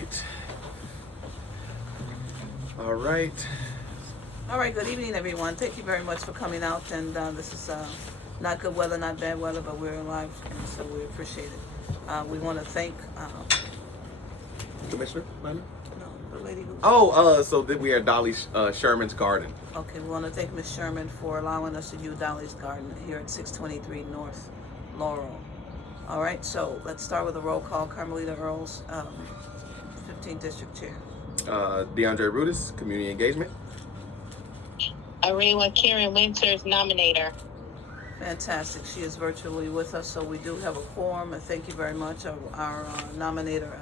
right. All right. All right, good evening, everyone. Thank you very much for coming out. And this is not good weather, not bad weather, but we're alive, and so we appreciate it. We want to thank Commissioner Leonard? no, the lady who. Oh, so then we are Dolly Sherman's garden. Okay, we want to thank Ms. Sherman for allowing us to use Dolly's Garden here at 623 North Laurel. All right, so let's start with a roll call. Carmelita Earls, 15th District Chair. DeAndre Rudis, Community Engagement. Arewa Karen Winters, nominator. Fantastic. She is virtually with us, so we do have a quorum. And thank you very much. Our nominator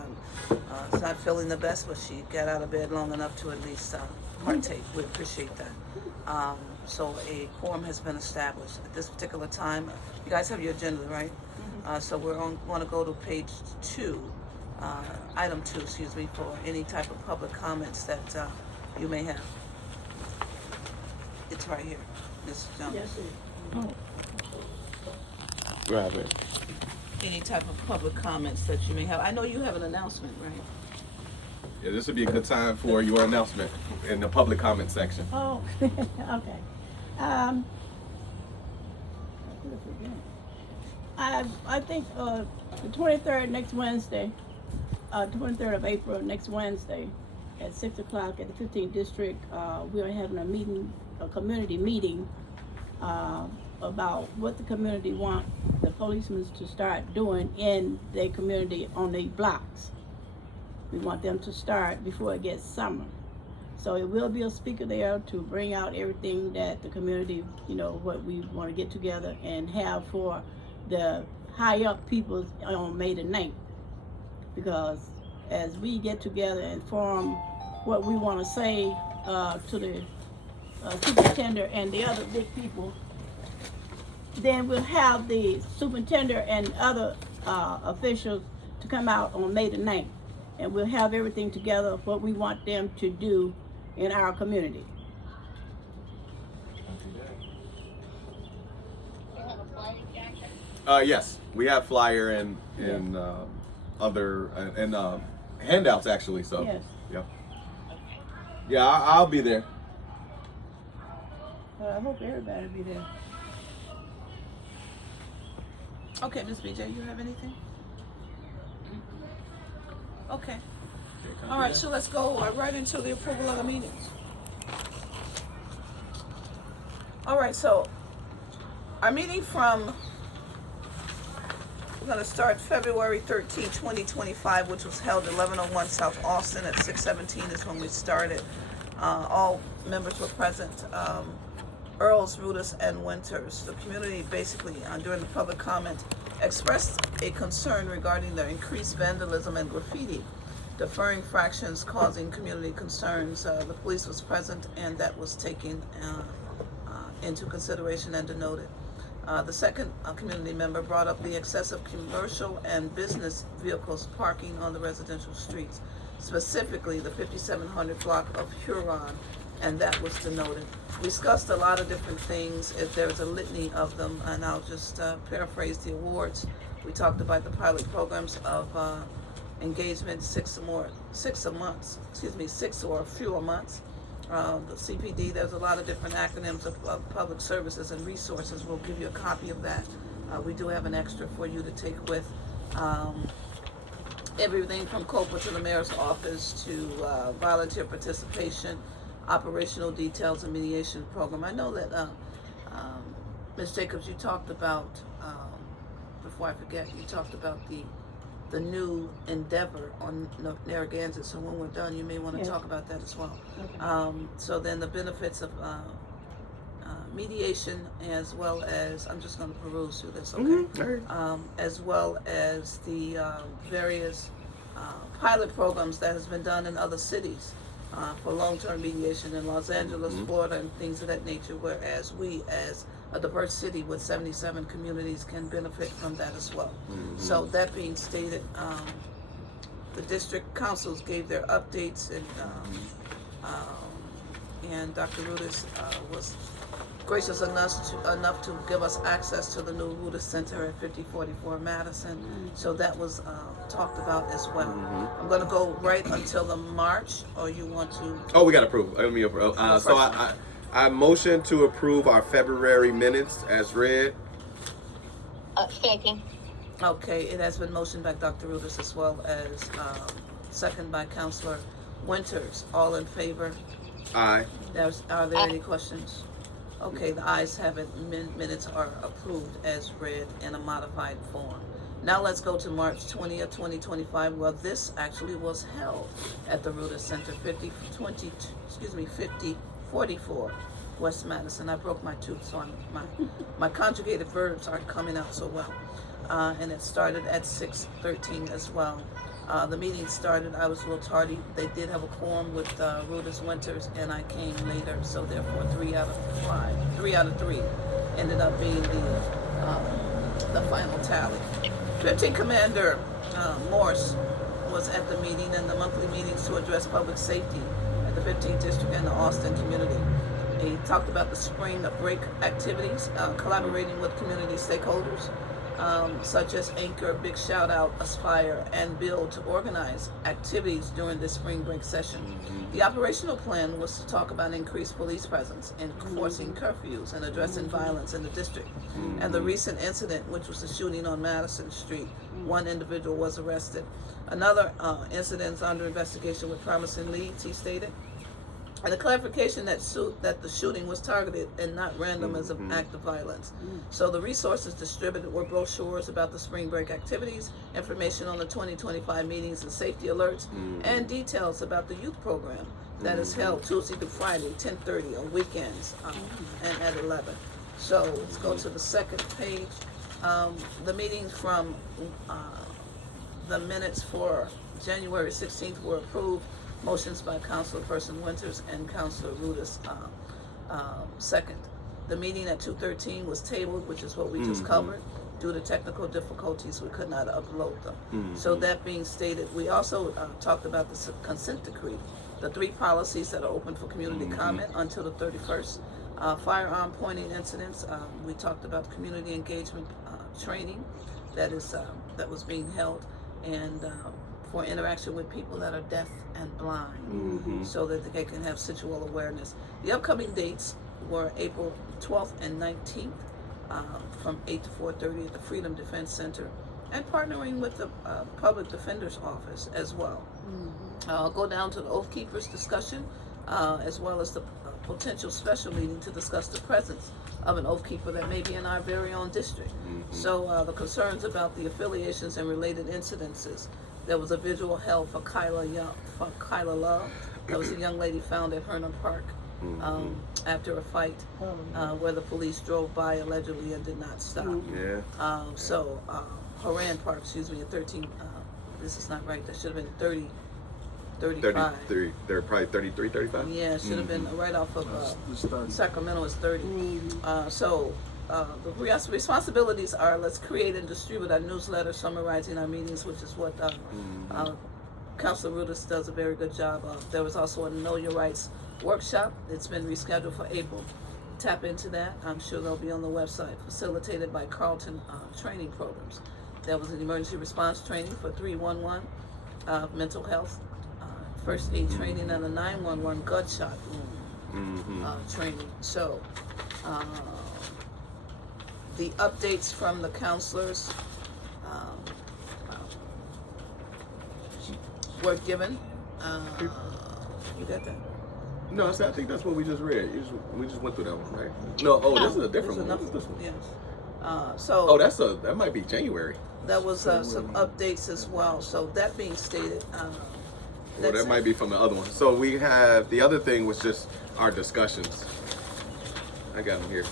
is not feeling the best, but she got out of bed long enough to at least partake. We appreciate that. So a quorum has been established. At this particular time, you guys have your agenda, right? So we're going to go to page 2, item 2, excuse me, for any type of public comments that you may have. It's right here, Ms. Jones. Yes, Grab it. Any type of public comments that you may have. I know you have an announcement, right? Yeah, this would be a good time for your announcement in the public comment section. Oh, okay. I think the 23rd next Wednesday, 23rd of April next Wednesday at 6 o'clock at the 15th District, we are having a meeting, a community meeting about what the community want the policemen to start doing in their community on their blocks. We want them to start before it gets summer. So it will be a speaker there to bring out everything that the community, you know, what we want to get together and have for the high up people on May the 9th. Because as we get together and form what we want to say to the superintendent and the other big people, then we'll have the superintendent and other officials to come out on May the 9th. And we'll have everything together, what we want them to do in our community. Yes, we have flyer and other and handouts actually. So Yes. yeah, yeah, I'll be there. I hope everybody will be there. Okay, Ms. BJ, you have anything? Okay. All right, so let's go right into the approval of the meetings. All right, so our meeting from, we're going to start February 13, 2025, which was held at 1101 South Austin at 617 is when we started. All members were present. Earls, Rudis, and Winters. The community basically, during the public comment, expressed a concern regarding the increased vandalism and graffiti, deferring fractions causing community concerns. The police was present, and that was taken into consideration and denoted. The second community member brought up the excessive commercial and business vehicles parking on the residential streets, specifically the 5700 block of Huron, and that was denoted. We discussed a lot of different things. If there's a litany of them, and I'll just paraphrase the awards. We talked about the pilot programs of engagement, 6 or fewer months. The CPD, there's a lot of different acronyms of public services and resources. We'll give you a copy of that. We do have an extra for you to take with. Everything from COPA to the mayor's office to volunteer participation, operational details, and mediation program. I know that Ms. Jacobs, you talked about, before I forget, you talked about the new endeavor on Narragansett. So when we're done, you may want to talk about that as well. Okay. So then the benefits of mediation, as well as, I'm just going to peruse through this, okay? Mm-hmm. As well as the various pilot programs that has been done in other cities for long-term mediation in Los Angeles, Florida, and things of that nature, whereas we, as a diverse city with 77 communities, can benefit from that as well. So that being stated, the district councils gave their updates, and Dr. Rudis was gracious enough to give us access to the new Ruta Center at 5044 Madison. So that was talked about as well. I'm going to go right until the March, or you want to? Oh, we got to approve. Let me approve. So I motion to approve our February minutes as read. Second. Okay, it has been motioned by Dr. Rudis as well as second by Councilor Winters. All in favor? Aye. Are there any questions? Okay, the ayes have it. Minutes are approved as read in a modified form. Now let's go to March 20th, 2025. Well, this actually was held at the Ruta Center, 5044 West Madison. I broke my tooth, so my conjugated verbs aren't coming out so well. And it started at 6:13 as well. The meeting started, I was a little tardy. They did have a quorum with Rutas Winters, and I came later, so therefore 3 out of 3 ended up being the final tally. 15 Commander Morse was at the meeting, and the monthly meetings to address public safety at the 15th District and the Austin community. He talked about the spring break activities, collaborating with community stakeholders, such as Anchor, Big Shout Out, Aspire, and Build to organize activities during this spring break session. The operational plan was to talk about increased police presence, enforcing curfews, and addressing violence in the district. And the recent incident, which was the shooting on Madison Street, one individual was arrested. Another incident is under investigation with promising leads, he stated. And a clarification that the shooting was targeted and not random as an act of violence. So the resources distributed were brochures about the spring break activities, information on the 2025 meetings and safety alerts, and details about the youth program that is held Tuesday through Friday, 10:30 on weekends, and at 11. So let's go to the second page. The meetings from the minutes for January 16th were approved. Motions by Councilperson Winters and Councilor Rudis second. The meeting at 2:13 was tabled, which is what we just covered. Due to technical difficulties, we could not upload them. So that being stated, we also talked about the consent decree, the 3 policies that are open for community comment until the 31st. Firearm pointing incidents, we talked about community engagement training that was being held, and for interaction with people that are deaf and blind, so that they can have situational awareness. The upcoming dates were April 12th and 19th from 8 to 4:30 at the Freedom Defense Center, and partnering with the Public Defender's Office as well. I'll go down to the Oath Keepers discussion, as well as the potential special meeting to discuss the presence of an Oath Keeper that may be in our very own district. So the concerns about the affiliations and related incidences. There was a visual held for Kyla Love. That was a young lady found at Hernan Park after a fight where the police drove by allegedly and did not stop. Horan Park, at 13. This is not right. That should have been 35. 33. They're probably 33, 35? Yeah, it should have been right off of Sacramento is 30. The responsibilities are, let's create and distribute our newsletter summarizing our meetings, which is what Councilor Rudis does a very good job of. There was also a Know Your Rights workshop. It's been rescheduled for April. Tap into that. I'm sure they'll be on the website. Facilitated by Carlton Training Programs. There was an emergency response training for 311, mental health, first aid training, and a 911 gunshot wound training. So, the updates from the counselors were given. You got that? No, I think that's what we just read. We just went through that one, right? No, this is a different one. What is this one? Yes. That might be January. That was some updates as well. So that being stated, that might be from the other one. So we have, the other thing was just our discussions. I got them here.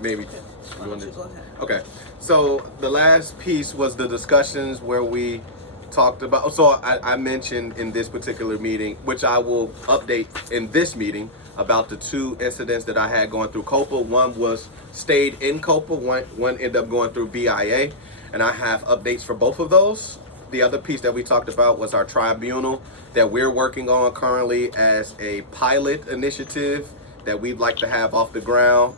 Maybe. Okay. Why don't you go ahead? Okay. So the last piece was the discussions where we talked about, so I mentioned in this particular meeting, which I will update in this meeting, about the 2 incidents that I had going through COPA. One was stayed in COPA, one ended up going through BIA, and I have updates for both of those. The other piece that we talked about was our tribunal that we're working on currently as a pilot initiative that we'd like to have off the ground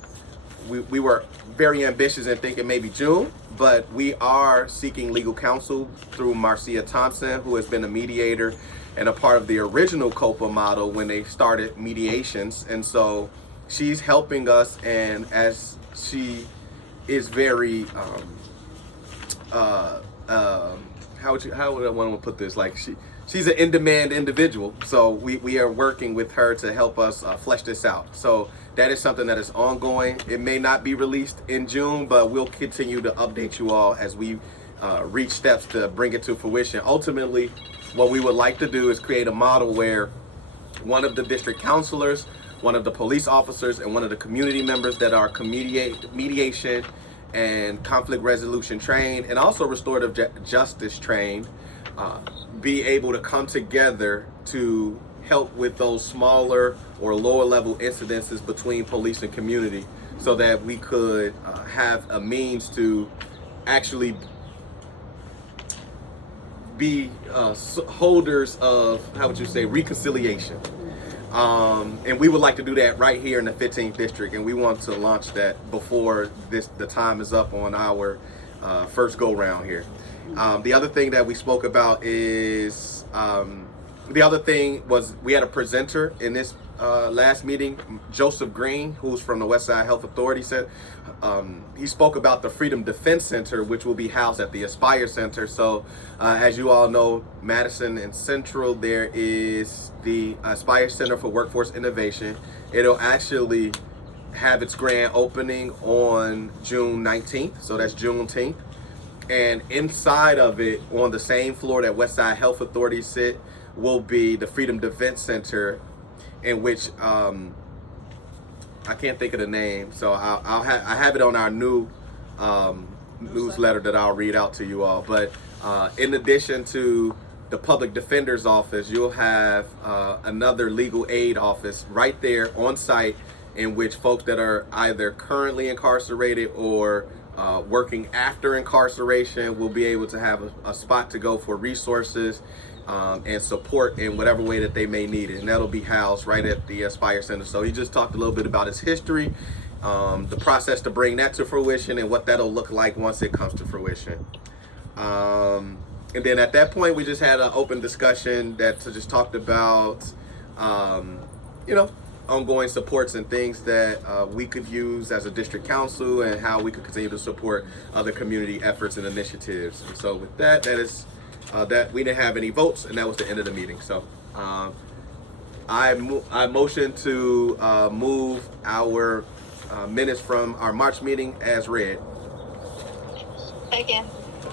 we were very ambitious in thinking maybe June, but we are seeking legal counsel through Marcia Thompson, who has been a mediator and a part of the original COPA model when they started mediations. And so she's helping us, and as she is very how would I want to put this? Like she's an in-demand individual, so we are working with her to help us flesh this out. So that is something that is ongoing. It may not be released in June, but we'll continue to update you all as we reach steps to bring it to fruition. Ultimately, what we would like to do is create a model where one of the district counselors, one of the police officers, and one of the community members that are mediation and conflict resolution trained, and also restorative justice trained, be able to come together to help with those smaller or lower level incidences between police and community, so that we could have a means to actually be holders of, how would you say, reconciliation. And we would like to do that right here in the 15th district, and we want to launch that before the time is up on our first go round here. The other thing that we spoke about is the other thing was we had a presenter in this last meeting, Joseph Green, who's from the Westside Health Authority. Said he spoke about the Freedom Defense Center, which will be housed at the Aspire Center. So as you all know, Madison and Central, there is the Aspire Center for Workforce Innovation. It'll actually have its grand opening on June 19th, so that's Juneteenth. And inside of it, on the same floor that Westside Health Authority sit, will be the Freedom Defense Center, in which I can't think of the name, so I have it on our new newsletter that I'll read out to you all. But in addition to the Public Defender's Office, you'll have another legal aid office right there on site, in which folks that are either currently incarcerated or working after incarceration will be able to have a spot to go for resources and support in whatever way that they may need it. And that'll be housed right at the Aspire Center. So he just talked a little bit about his history, the process to bring that to fruition, and what that'll look like once it comes to fruition. And then at that point, we just had an open discussion that just talked about, ongoing supports and things that we could use as a district council, and how we could continue to support other community efforts and initiatives. And so with that, that we didn't have any votes, and that was the end of the meeting. So I motion to move our minutes from our March meeting as read. Second.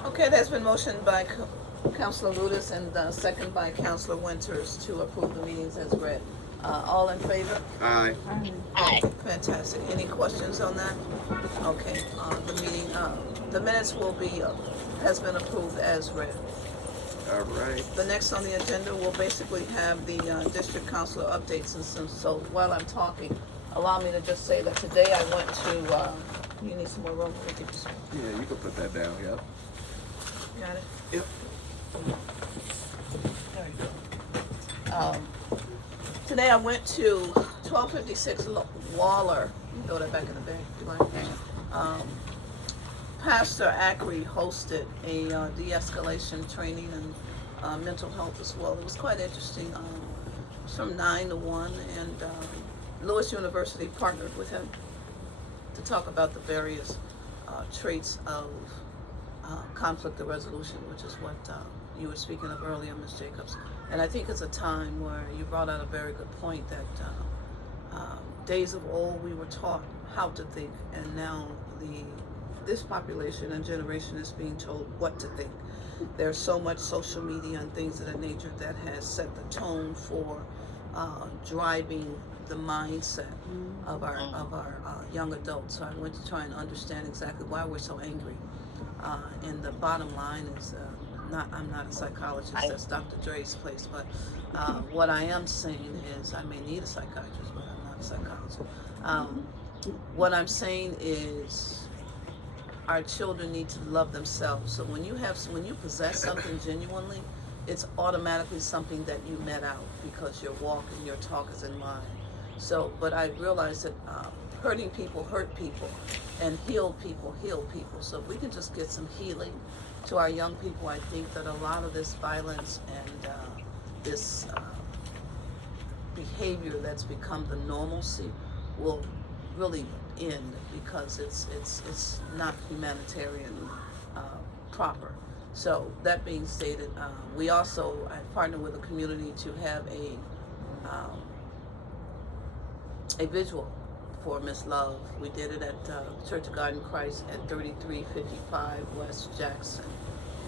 Okay, that's been motioned by Councilor Ludus and second by Councilor Winters to approve the meetings as read. All in favor? Aye. Aye. Fantastic. Any questions on that? Okay, the meeting, the minutes will be, has been approved as read. All right. The next on the agenda will basically have the district councilor updates and some, so while I'm talking, allow me to just say that today I went to, you need some more room? Let me get you some. Yeah, you can put that down. Yep. Got it? Yep. There you go. Today I went to 1256 Waller. You can throw that back in the bag if you like. Pastor Ackery hosted a de-escalation training and mental health as well. It was quite interesting. It was from 9 to 1, and Lewis University partnered with him to talk about the various traits of conflict resolution, which is what you were speaking of earlier, Ms. Jacobs. And I think it's a time where you brought out a very good point that days of old we were taught how to think, and now this population and generation is being told what to think. There's so much social media and things of that nature that has set the tone for driving the mindset of our young adults. So I went to try and understand exactly why we're so angry. And the bottom line is, I'm not a psychologist, that's Dr. Dre's place, but what I am saying is, I may need a psychiatrist, but I'm not a psychologist. What I'm saying is, our children need to love themselves. So when you possess something genuinely, it's automatically something that you met out, because your walk and your talk is in line. So, but I realized that hurting people hurt people, and healed people heal people. So if we can just get some healing to our young people, I think that a lot of this violence and this behavior that's become the normalcy will really end, because it's not humanitarian proper. So that being stated, we also, I partnered with the community to have a visual for Miss Love. We did it at Church of God in Christ at 3355 West Jackson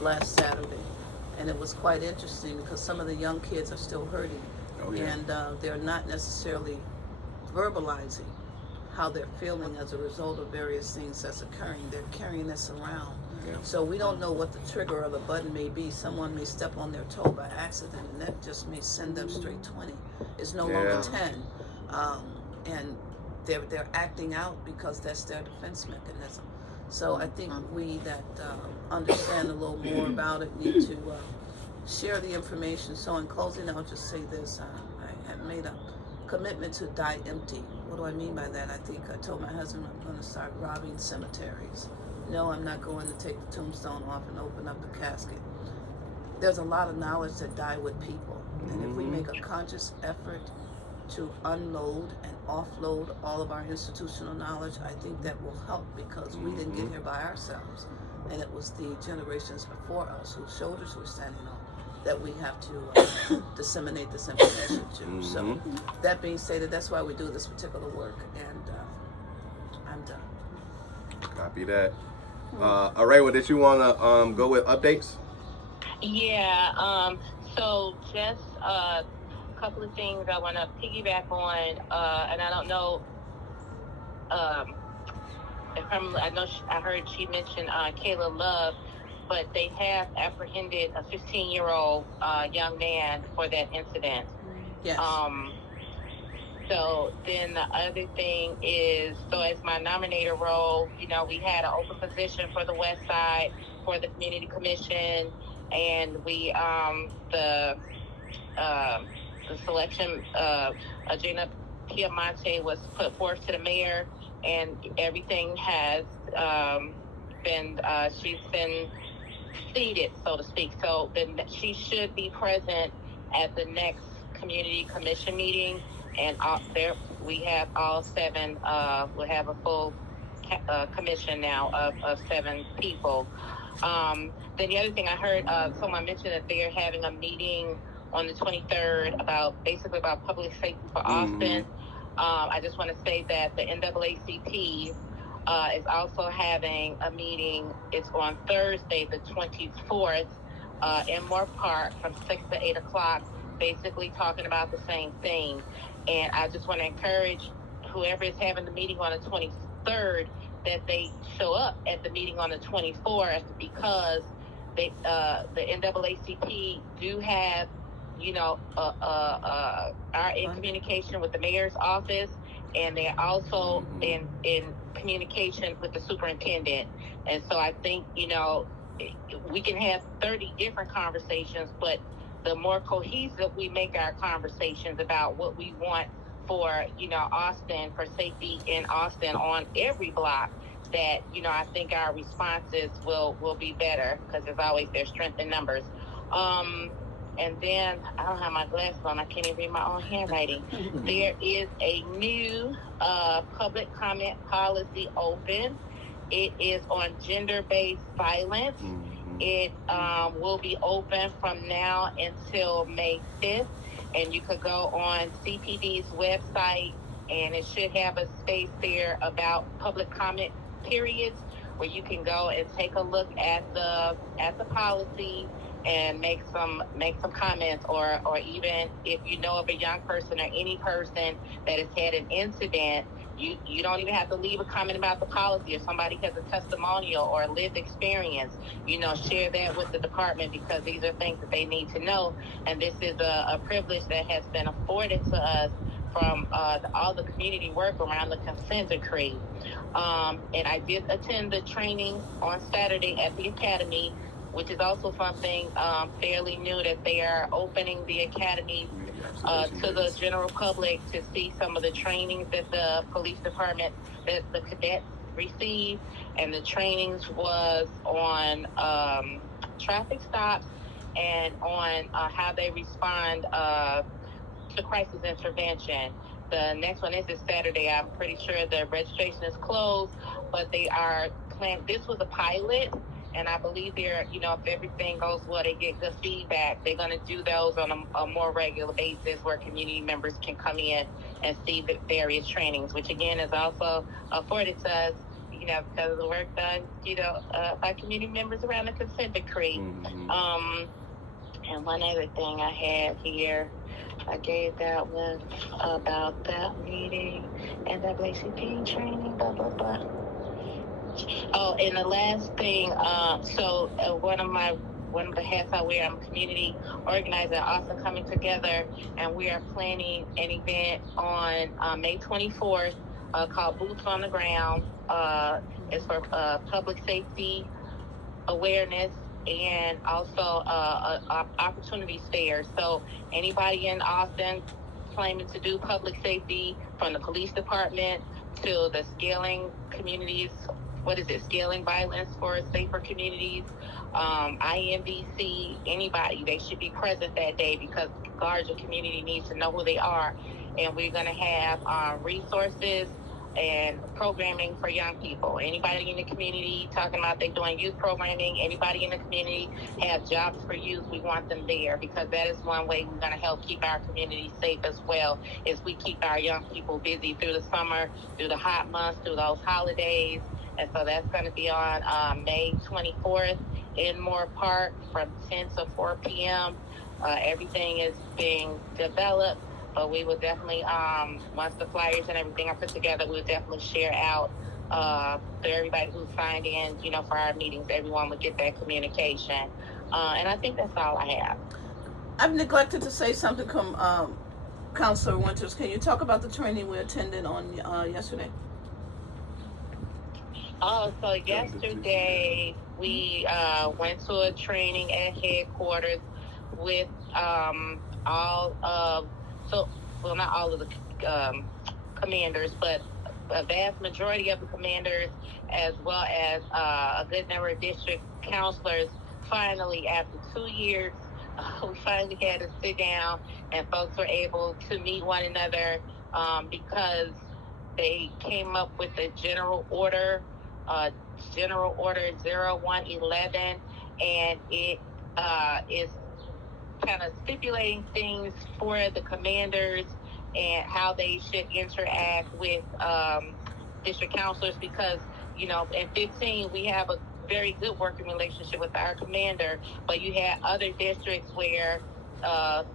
last Saturday. And it was quite interesting because some of the young kids are still hurting. Oh, yeah. And they're not necessarily verbalizing how they're feeling as a result of various things that's occurring. They're carrying this around. Yeah. So we don't know what the trigger or the button may be. Someone may step on their toe by accident, and that just may send them straight 20. It's no longer 10. And they're acting out because that's their defense mechanism. So I think we that understand a little more about it need to share the information. So in closing, I'll just say this. I have made a commitment to die empty. What do I mean by that? I think I told my husband I'm going to start robbing cemeteries. No, I'm not going to take the tombstone off and open up the casket. There's a lot of knowledge that die with people. And if we make a conscious effort to unload and offload all of our institutional knowledge, I think that will help, because we didn't get here by ourselves. And it was the generations before us whose shoulders we're standing on that we have to disseminate this information to. So that being stated, that's why we do this particular work. And I'm done. Copy that. Araywa, did you want to go with updates? Yeah, so just a couple of things I want to piggyback on, and I don't know I heard she mentioned Kayla Love, but they have apprehended a 15-year-old young man for that incident. Yes. So then the other thing is, so as my nominator role, we had an open position for the West Side for the Community Commission, and we the selection Gina Piamonte was put forth to the mayor, and everything has been she's been seated, so to speak. So then she should be present at the next Community Commission meeting. And there we have all 7. We'll have a full commission now of 7 people. Then the other thing I heard, someone mentioned that they're having a meeting on the 23rd about public safety for Austin. I just want to say that the NAACP is also having a meeting. It's on Thursday, the 24th, in Moore Park from 6 to 8 o'clock, basically talking about the same thing. And I just want to encourage whoever is having the meeting on the 23rd that they show up at the meeting on the 24th, because they, the NAACP do have, are in communication with the mayor's office, and they're also in communication with the superintendent. And so I think, we can have 30 different conversations, but the more cohesive we make our conversations about what we want for, Austin, for safety in Austin on every block, that, I think our responses will be better, because there's strength in numbers. And then, I don't have my glasses on, I can't even read my own handwriting. There is a new public comment policy open. It is on gender-based violence. It will be open from now until May 5th, and you could go on CPD's website, and it should have a space there about public comment periods, where you can go and take a look at the policy and make some comments, or even if you know of a young person or any person that has had an incident, you don't even have to leave a comment about the policy. If somebody has a testimonial or a lived experience, share that with the department, because these are things that they need to know. And this is a privilege that has been afforded to us from all the community work around the consent decree. And I did attend the training on Saturday at the academy which is also something fairly new, that they are opening the academy to the general public to see some of the trainings that the police department, that the cadets receive. And the trainings was on traffic stops and on how they respond to crisis intervention. The next one is this Saturday. I'm pretty sure the registration is closed, but they are this was a pilot, and I believe they're, if everything goes well, they get good feedback, they're going to do those on a more regular basis where community members can come in and see the various trainings, which again is also afforded to us, because of the work done, by community members around the consent decree. Mm-hmm. And one other thing I had here, I gave that one about that meeting, NAACP training, blah, blah, blah. Oh, and the last thing, one of the hats I wear, I'm a community organizer, also coming together, and we are planning an event on May 24th called Boots on the Ground. It's for public safety awareness and also opportunities fair. So anybody in Austin claiming to do public safety, from the police department to the scaling violence for safer communities, INBC, anybody, they should be present that day, because guards and community needs to know who they are. And we're going to have resources and programming for young people. Anybody in the community talking about they doing youth programming, anybody in the community have jobs for youth, we want them there, because that is one way we're going to help keep our community safe as well, is we keep our young people busy through the summer, through the hot months, through those holidays. And so that's going to be on May 24th in Moore Park from 10 to 4 p.m. Everything is being developed, but we will definitely, once the flyers and everything are put together, we'll definitely share out to everybody who signed in, for our meetings. Everyone would get that communication. And I think that's all I have. I've neglected to say something, Councilor Winters. Can you talk about the training we attended on yesterday? Oh, so yesterday we went to a training at headquarters with not all of the commanders, but a vast majority of the commanders, as well as a good number of district counselors. Finally, after 2 years, we finally had to sit down, and folks were able to meet one another because they came up with a General Order 0111, and it is kind of stipulating things for the commanders and how they should interact with district counselors, because in 15 we have a very good working relationship with our commander, but you had other districts where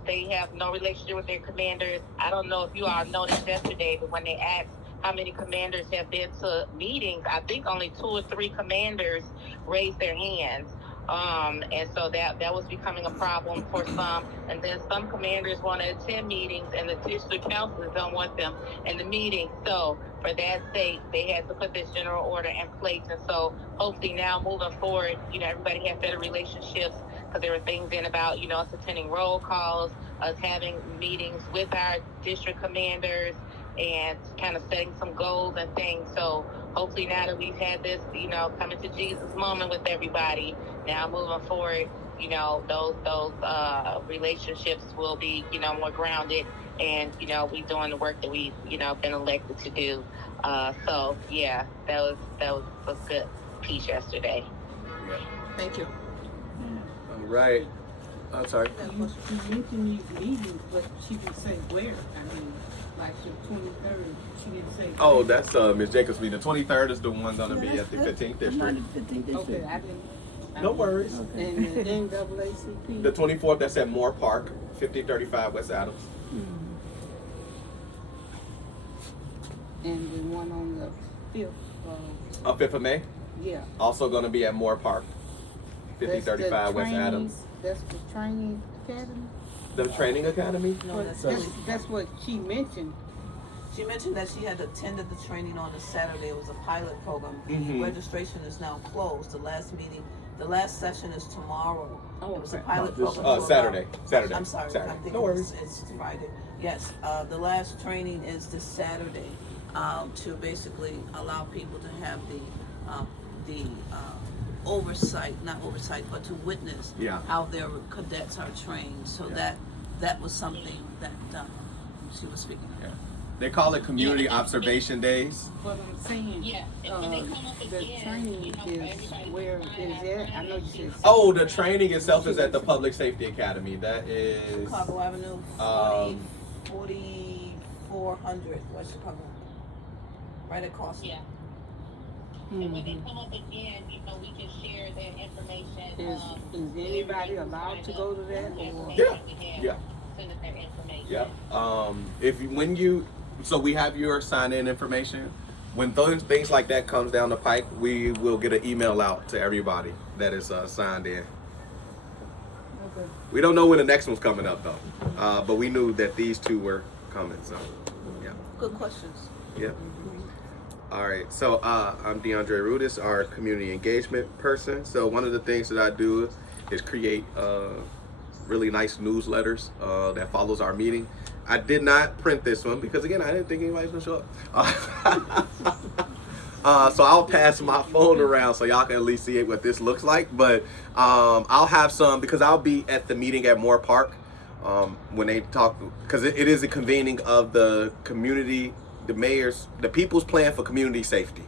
they have no relationship with their commanders. I don't know if you all noticed yesterday, but when they asked how many commanders have been to meetings, I think only 2 or 3 commanders raised their hands. And so that was becoming a problem for some. And then some commanders want to attend meetings, and the district counselors don't want them in the meeting. So for that sake, they had to put this general order in place. And so hopefully now moving forward, everybody has better relationships, because there were things in about, us attending roll calls, us having meetings with our district commanders, and kind of setting some goals and things. So hopefully now that we've had this, coming to Jesus moment with everybody, now moving forward, those relationships will be, more grounded, and, we doing the work that we, been elected to do. So yeah, that was a good piece yesterday. Yeah. Thank you. All right. I'm sorry. You mentioned these meetings, but she didn't say where. I mean, like the 23rd, she didn't say. Oh, that's Ms. Jacobs' meeting. The 23rd is the one going to be at the 15th district. Okay, I didn't. No worries. And the NAACP. The 24th, that's at Moore Park, 5035 West Adams. And the one on the 5th. 5th of May, Yeah. also going to be at Moore Park, 5035 West Adams. That's the training academy? The training academy? No, that's That's what she mentioned. She mentioned that she had attended the training on a Saturday. It was a pilot program. Mhm. Registration is now closed. The last meeting The last session is tomorrow. Oh, It was a okay. pilot program. Saturday. I'm sorry, Saturday. I'm thinking No worries. it's Friday. Yes, the last training is this Saturday, to basically allow people to have the not oversight, but to witness Yeah. how their cadets are trained. So Yeah. that was something that she was speaking of. Yeah. They call it community observation days. But I'm saying, Yeah, and when they come up the again, training you know, for is everybody. where is it? I know you said. Oh, the training itself is at the Public Safety Academy. That is Chicago Avenue, 4400 West Chicago. Right across. Yeah. And when they come up again, you know, we can share that information. Is anybody allowed to go to that, or? Yeah. Yeah. Send us their information. Yeah. So we have your sign-in information. When those things like that comes down the pike, we will get an email out to everybody that is signed in. Okay. We don't know when the next one's coming up though, but we knew that these two were coming. So, yeah. Good questions. Yeah. All right. So I'm DeAndre Rudis, our community engagement person. So one of the things that I do is create really nice newsletters that follows our meeting. I did not print this one because again, I didn't think anybody's gonna show up. So I'll pass my phone around so y'all can at least see what this looks like. But I'll have some because I'll be at the meeting at Moore Park when they talk, because it is a convening of the community, the people's plan for community safety.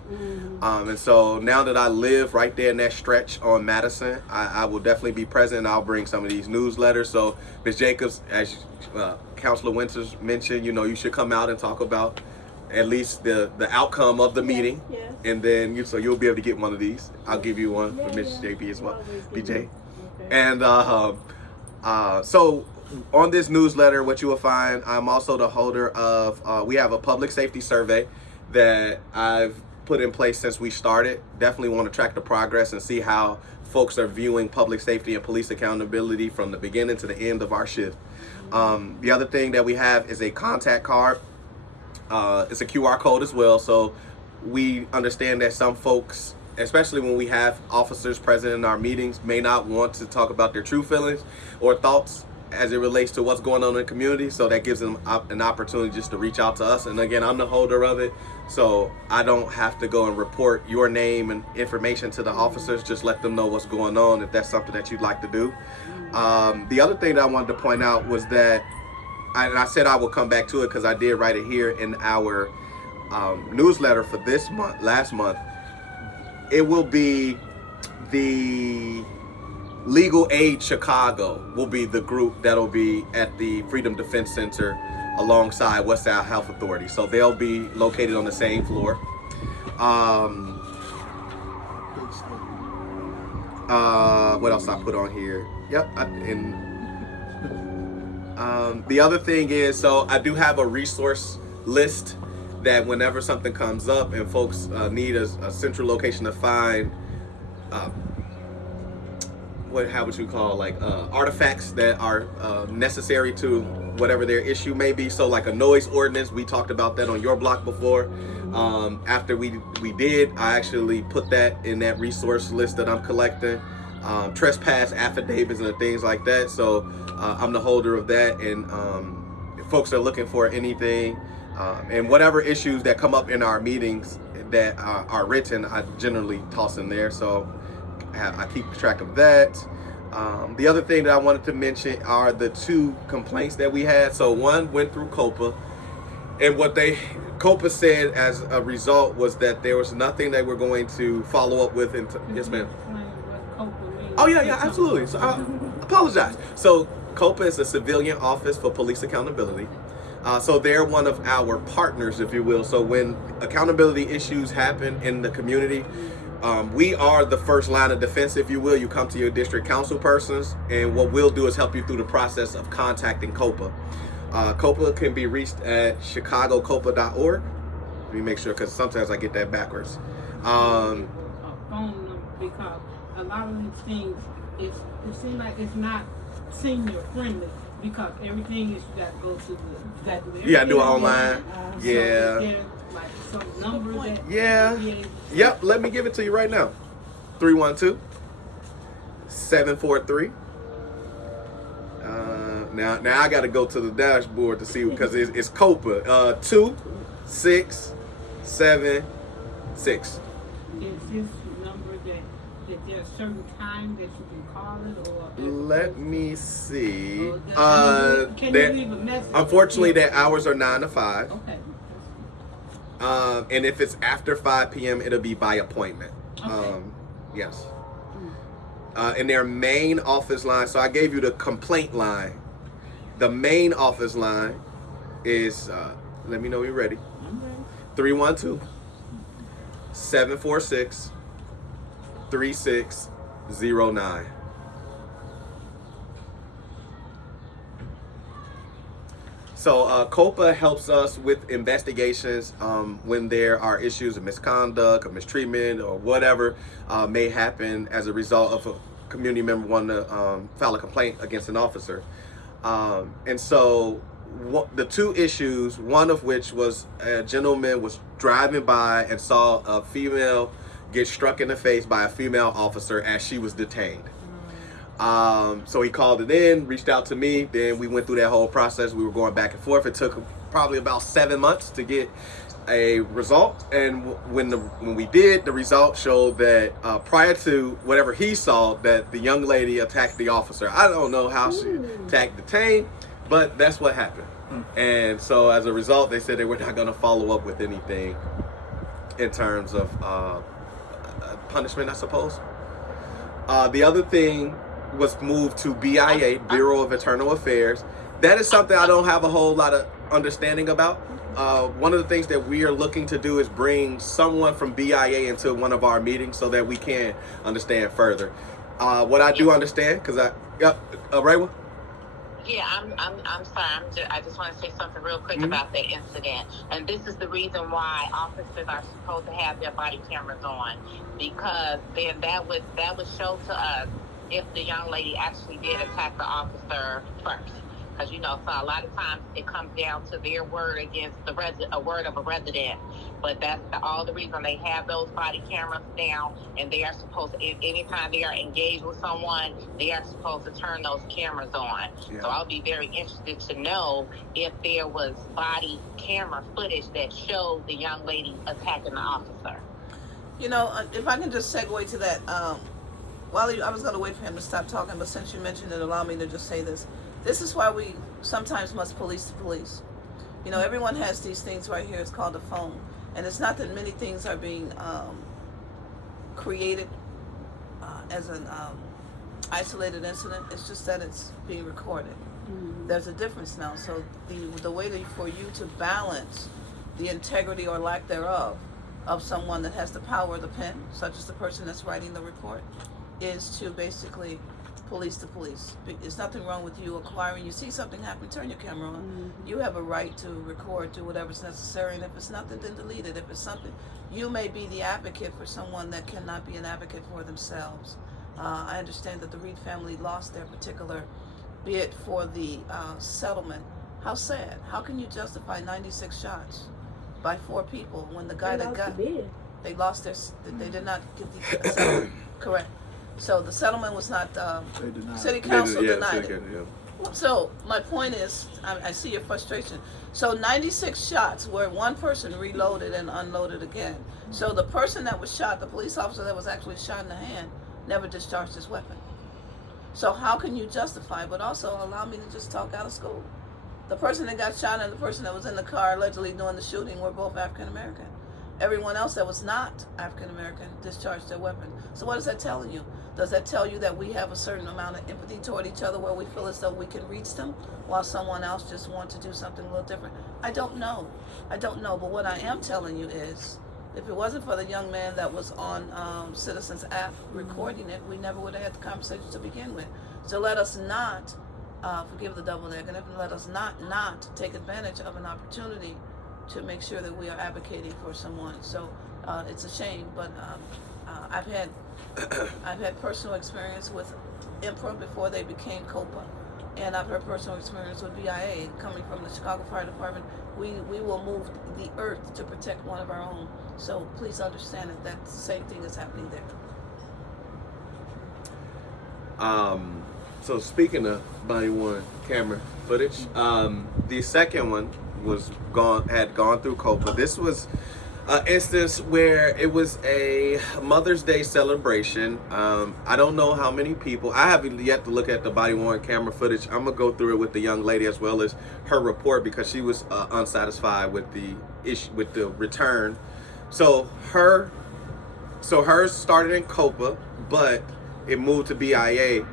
And so now that I live right there in that stretch on Madison, I will definitely be present. I'll bring some of these newsletters. So Ms. Jacobs, as Councilor Winters mentioned, you know, you should come out and talk about at least the outcome of the meeting. Yes. And then you'll be able to get one of these. I'll give you one for Ms. JB as well, BJ. And so on this newsletter, what you will find, I'm also the holder of, we have a public safety survey that I've put in place since we started. Definitely want to track the progress and see how folks are viewing public safety and police accountability from the beginning to the end of our shift. The other thing that we have is a contact card. It's a QR code as well. So we understand that some folks, especially when we have officers present in our meetings, may not want to talk about their true feelings or thoughts as it relates to what's going on in the community. So that gives them an opportunity just to reach out to us. And again, I'm the holder of it, so I don't have to go and report your name and information to the officers. Just let them know what's going on if that's something that you'd like to do. The other thing that I wanted to point out was that, and I said I will come back to it because I did write it here in our newsletter for this month, last month. It will be the Legal Aid Chicago will be the group that'll be at the Freedom Defense Center alongside Westside Health Authority. So they'll be located on the same floor. What else I put on here? Yep. The other thing is, so I do have a resource list that whenever something comes up and folks need a central location to find, how would you call, like artifacts that are necessary to whatever their issue may be. So like a noise ordinance, we talked about that on your block before. After we did, I actually put that in that resource list that I'm collecting. Trespass affidavits and things like that. So I'm the holder of that, and if folks are looking for anything and whatever issues that come up in our meetings that are written, I generally toss in there. So I keep track of that. The other thing that I wanted to mention are the two complaints that we had. So one went through COPA, and what COPA said as a result was that there was nothing they were going to follow up with. Yes, ma'am. Oh yeah, absolutely. So I apologize. So COPA is a civilian office for police accountability. So they're one of our partners, if you will. So when accountability issues happen in the community, we are the first line of defense, if you will. You come to your district council persons, and what we'll do is help you through the process of contacting COPA. COPA can be reached at chicagocopa.org. Let me make sure, because sometimes I get that backwards. A phone number, because a lot of these things, it seems like it's not senior friendly, because everything is, you got to go to You got to do it online. So Yeah. is there, like, some number that? Yeah. Yep, let me give it to you right now. 312 743. Now I got to go to the dashboard to see because it's COPA. 2676. Is this number that there's a certain time that you can call it, or Let me see. or can you leave a message? Unfortunately, their hours are 9 to 5. Okay. And if it's after 5 p.m., it'll be by appointment. Okay. Yes. And their main office line, so I gave you the complaint line. The main office line is, let me know when you're ready, I'm ready. 312-746-3609. So COPA helps us with investigations when there are issues of misconduct or mistreatment or whatever may happen as a result of a community member wanting to file a complaint against an officer. And so the two issues, one of which was a gentleman was driving by and saw a female get struck in the face by a female officer as she was detained. So he called it in, reached out to me, then we went through that whole process. We were going back and forth. It took probably about 7 months to get a result, and when we did, the result showed that prior to whatever he saw, that the young lady attacked the officer. I don't know how she attacked detained, but that's what happened. And so as a result, they said they were not going to follow up with anything in terms of punishment, I suppose. The other thing was moved to BIA, Bureau of Internal Affairs. That is something I don't have a whole lot of understanding about. One of the things that we are looking to do is bring someone from BIA into one of our meetings so that we can understand further. What I do understand, because Raywa? Yeah, I'm sorry. I just want to say something real quick about that incident. And this is the reason why officers are supposed to have their body cameras on, because then that would show to us if the young lady actually did attack the officer first. Because, so a lot of times it comes down to their word against a word of a resident. But that's all the reason they have those body cameras now, and they are supposed to, anytime they are engaged with someone, they are supposed to turn those cameras on. Yeah. So I'll be very interested to know if there was body camera footage that showed the young lady attacking the officer. If I can just segue to that, I was going to wait for him to stop talking, but since you mentioned it, allow me to just say this. This is why we sometimes must police the police. Everyone has these things right here. It's called a phone. And it's not that many things are being created as an isolated incident. It's just that it's being recorded. Mm-hmm. There's a difference now. So the way for you to balance the integrity or lack thereof of someone that has the power of the pen, such as the person that's writing the report, is to basically police the police. There's nothing wrong with you acquiring. You see something happen, turn your camera on. Mm-hmm. You have a right to record, do whatever's necessary, and if it's nothing, then delete it. If it's something, you may be the advocate for someone that cannot be an advocate for themselves. I understand that the Reed family lost their particular bid for the settlement. How sad. How can you justify 96 shots by 4 people when the guy they lost their, they did not get the settlement correct. So the settlement was not, City Council denied it. Yeah. So my point is, I see your frustration. So 96 shots where one person reloaded and unloaded again. So the person that was shot, the police officer that was actually shot in the hand, never discharged his weapon. So how can you justify, but also allow me to just talk out of school? The person that got shot and the person that was in the car allegedly doing the shooting were both African American. Everyone else that was not African American discharged their weapon. So what is that telling you? Does that tell you that we have a certain amount of empathy toward each other where we feel as though we can reach them while someone else just wants to do something a little different? I don't know. But what I am telling you is, if it wasn't for the young man that was on Citizens app recording it, we never would have had the conversation to begin with. So let us not, forgive the double negative, and let us not take advantage of an opportunity to make sure that we are advocating for someone. So it's a shame, but I've had personal experience with IMPRA before they became COPA, and I've had personal experience with BIA. Coming from the Chicago Fire Department, we will move the earth to protect one of our own. So please understand that the same thing is happening there. So speaking of body worn camera footage, the second one had gone through COPA. This was an instance where it was a Mother's Day celebration. I don't know how many people. I haven't yet to look at the body worn camera footage. I'm gonna go through it with the young lady as well as her report because she was unsatisfied with the issue with the return. So hers started in COPA, but it moved to BIA.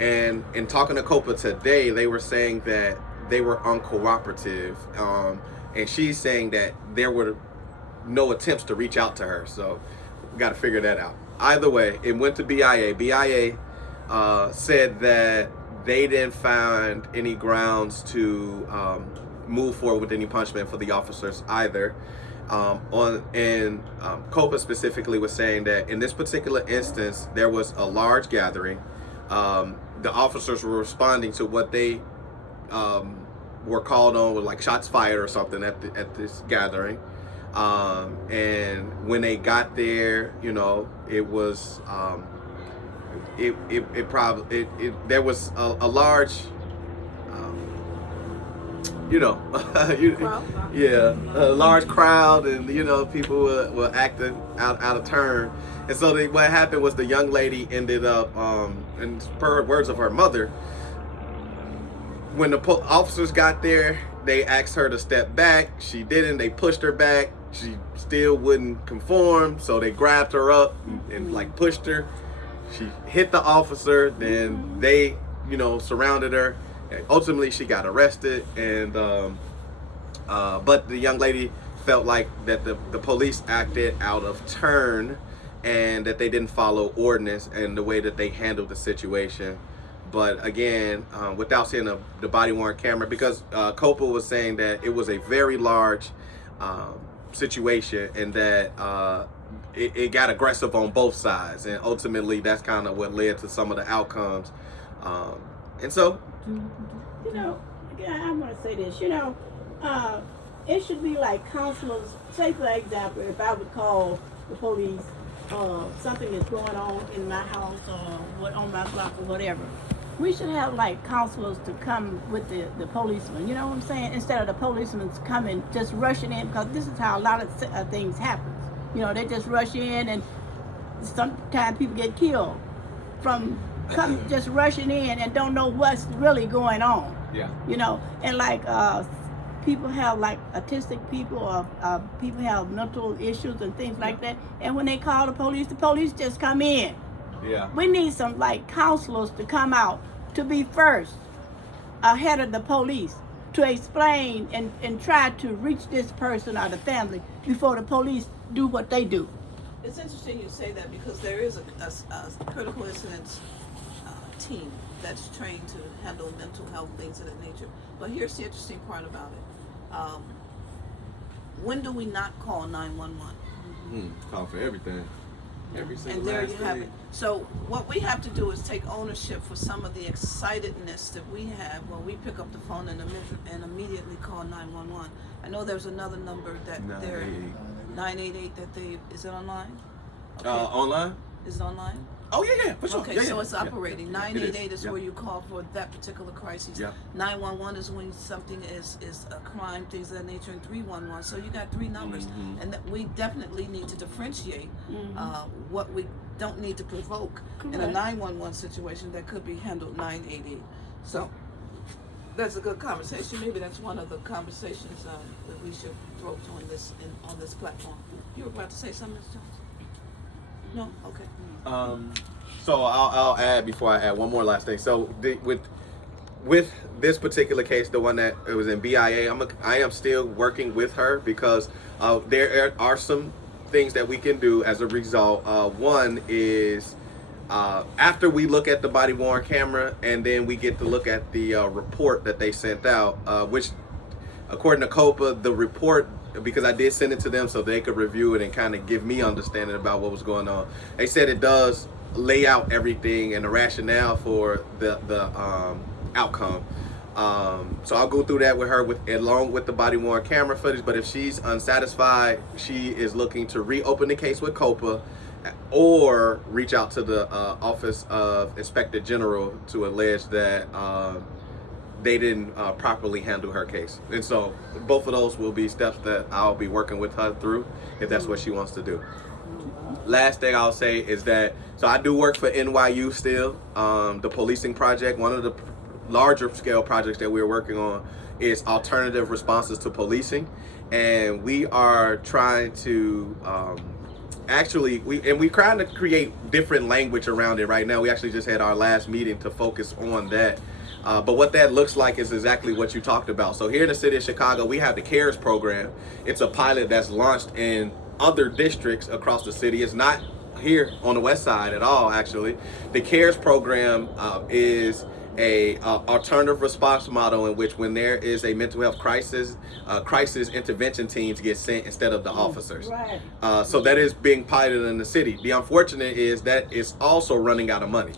And in talking to COPA today, they were saying that they were uncooperative. And she's saying that there were no attempts to reach out to her. So we got to figure that out. Either way, it went to BIA. BIA said that they didn't find any grounds to move forward with any punishment for the officers either. COPA specifically was saying that in this particular instance, there was a large gathering. The officers were responding to what they were called on with like shots fired or something at this gathering. And when they got there, you know, it was there was a large you know, a large crowd, and you know, people were acting out of turn. And so what happened was the young lady ended up, and per words of her mother, when the officers got there, they asked her to step back. She didn't. They pushed her back. She still wouldn't conform, so they grabbed her up and like pushed her. She hit the officer. Then they, you know, surrounded her. Ultimately, she got arrested, and but the young lady felt like that the police acted out of turn, and that they didn't follow ordinance and the way that they handled the situation. But again, without seeing the body-worn camera, because COPA was saying that it was a very large situation, and that it got aggressive on both sides, and ultimately that's kind of what led to some of the outcomes. And so, you know, I want to say this, you know, it should be like counselors. Say, for example, if I would call the police, something is going on in my house or on my block or whatever, we should have like counselors to come with the policemen, you know what I'm saying? Instead of the policemen coming, just rushing in, because this is how a lot of things happen. You know, they just rush in, and sometimes people get killed from just rushing in and don't know what's really going on. yeah, You know, and like people have like autistic people, or people have mental issues and things like that. And when they call the police just come in. yeah. We need some like counselors to come out to be first ahead of the police to explain and try to reach this person or the family before the police do what they do. It's interesting you say that, because there is a critical incidents team that's trained to handle mental health things of that nature. But here's the interesting part about it. When do we not call 911? Call for everything. Every single And there last you have thing. it. So what we have to do is take ownership for some of the excitedness that we have when we pick up the phone and immediately call 911. I know there's another number that they're 988 that they, is it online? Okay. Online? Is it online? Oh yeah, for sure. Okay, yeah, so yeah. it's operating. Yeah. 988 is Yeah. where you call for that particular crisis. Yeah. 911 is when something is a crime, things of that nature, and 311. So you got three numbers, and that we definitely need to differentiate what we don't need to provoke in a Correct. 911 situation that could be handled 988. So that's a good conversation. Maybe that's one of the conversations that we should throw on this platform. You were about to say something, Ms. Jones? No? Okay. So I'll add, before I add one more last thing. So with this particular case, the one that it was in BIA, I am still working with her, because there are some things that we can do as a result. One is after we look at the body worn camera, and then we get to look at the report that they sent out, which according to COPA, the report, because I did send it to them so they could review it and kind of give me understanding about what was going on. They said it does lay out everything and the rationale for the outcome. So I'll go through that with her along with the body worn camera footage. But if she's unsatisfied, she is looking to reopen the case with COPA, or reach out to the Office of Inspector General to allege that they didn't properly handle her case. And so both of those will be steps that I'll be working with her through if that's what she wants to do. Last thing I'll say is that, so I do work for NYU still. The policing project, one of the larger scale projects that we're working on is alternative responses to policing. And we are trying to we're trying to create different language around it right now. We actually just had our last meeting to focus on that. But what that looks like is exactly what you talked about. So here in the city of Chicago, we have the CARES program. It's a pilot that's launched in other districts across the city. It's not here on the west side at all, actually. The CARES program is a alternative response model in which when there is a mental health crisis intervention teams get sent instead of the officers. Right. So that is being piloted in the city. The unfortunate is that it's also running out of money.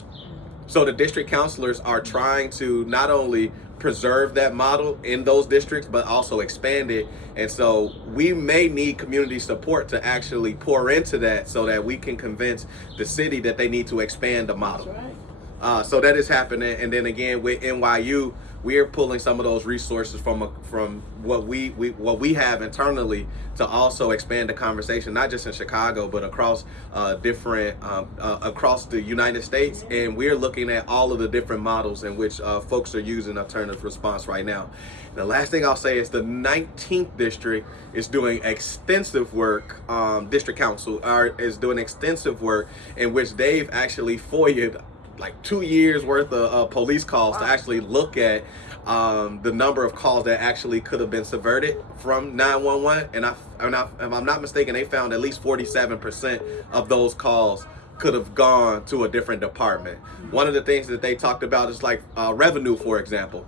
So the district counselors are trying to not only preserve that model in those districts, but also expand it. And so we may need community support to actually pour into that so that we can convince the city that they need to expand the model. That's right. So that is happening. And then again with NYU, we are pulling some of those resources from what we have internally to also expand the conversation, not just in Chicago, but across different across the United States. And we're looking at all of the different models in which folks are using alternative response right now. The last thing I'll say is the 19th district is doing extensive work. District council is doing extensive work in which they've actually FOIA'd like 2 years worth of police calls to actually look at the number of calls that actually could have been subverted from 911. And if I'm not mistaken, they found at least 47% of those calls could have gone to a different department. One of the things that they talked about is like revenue, for example.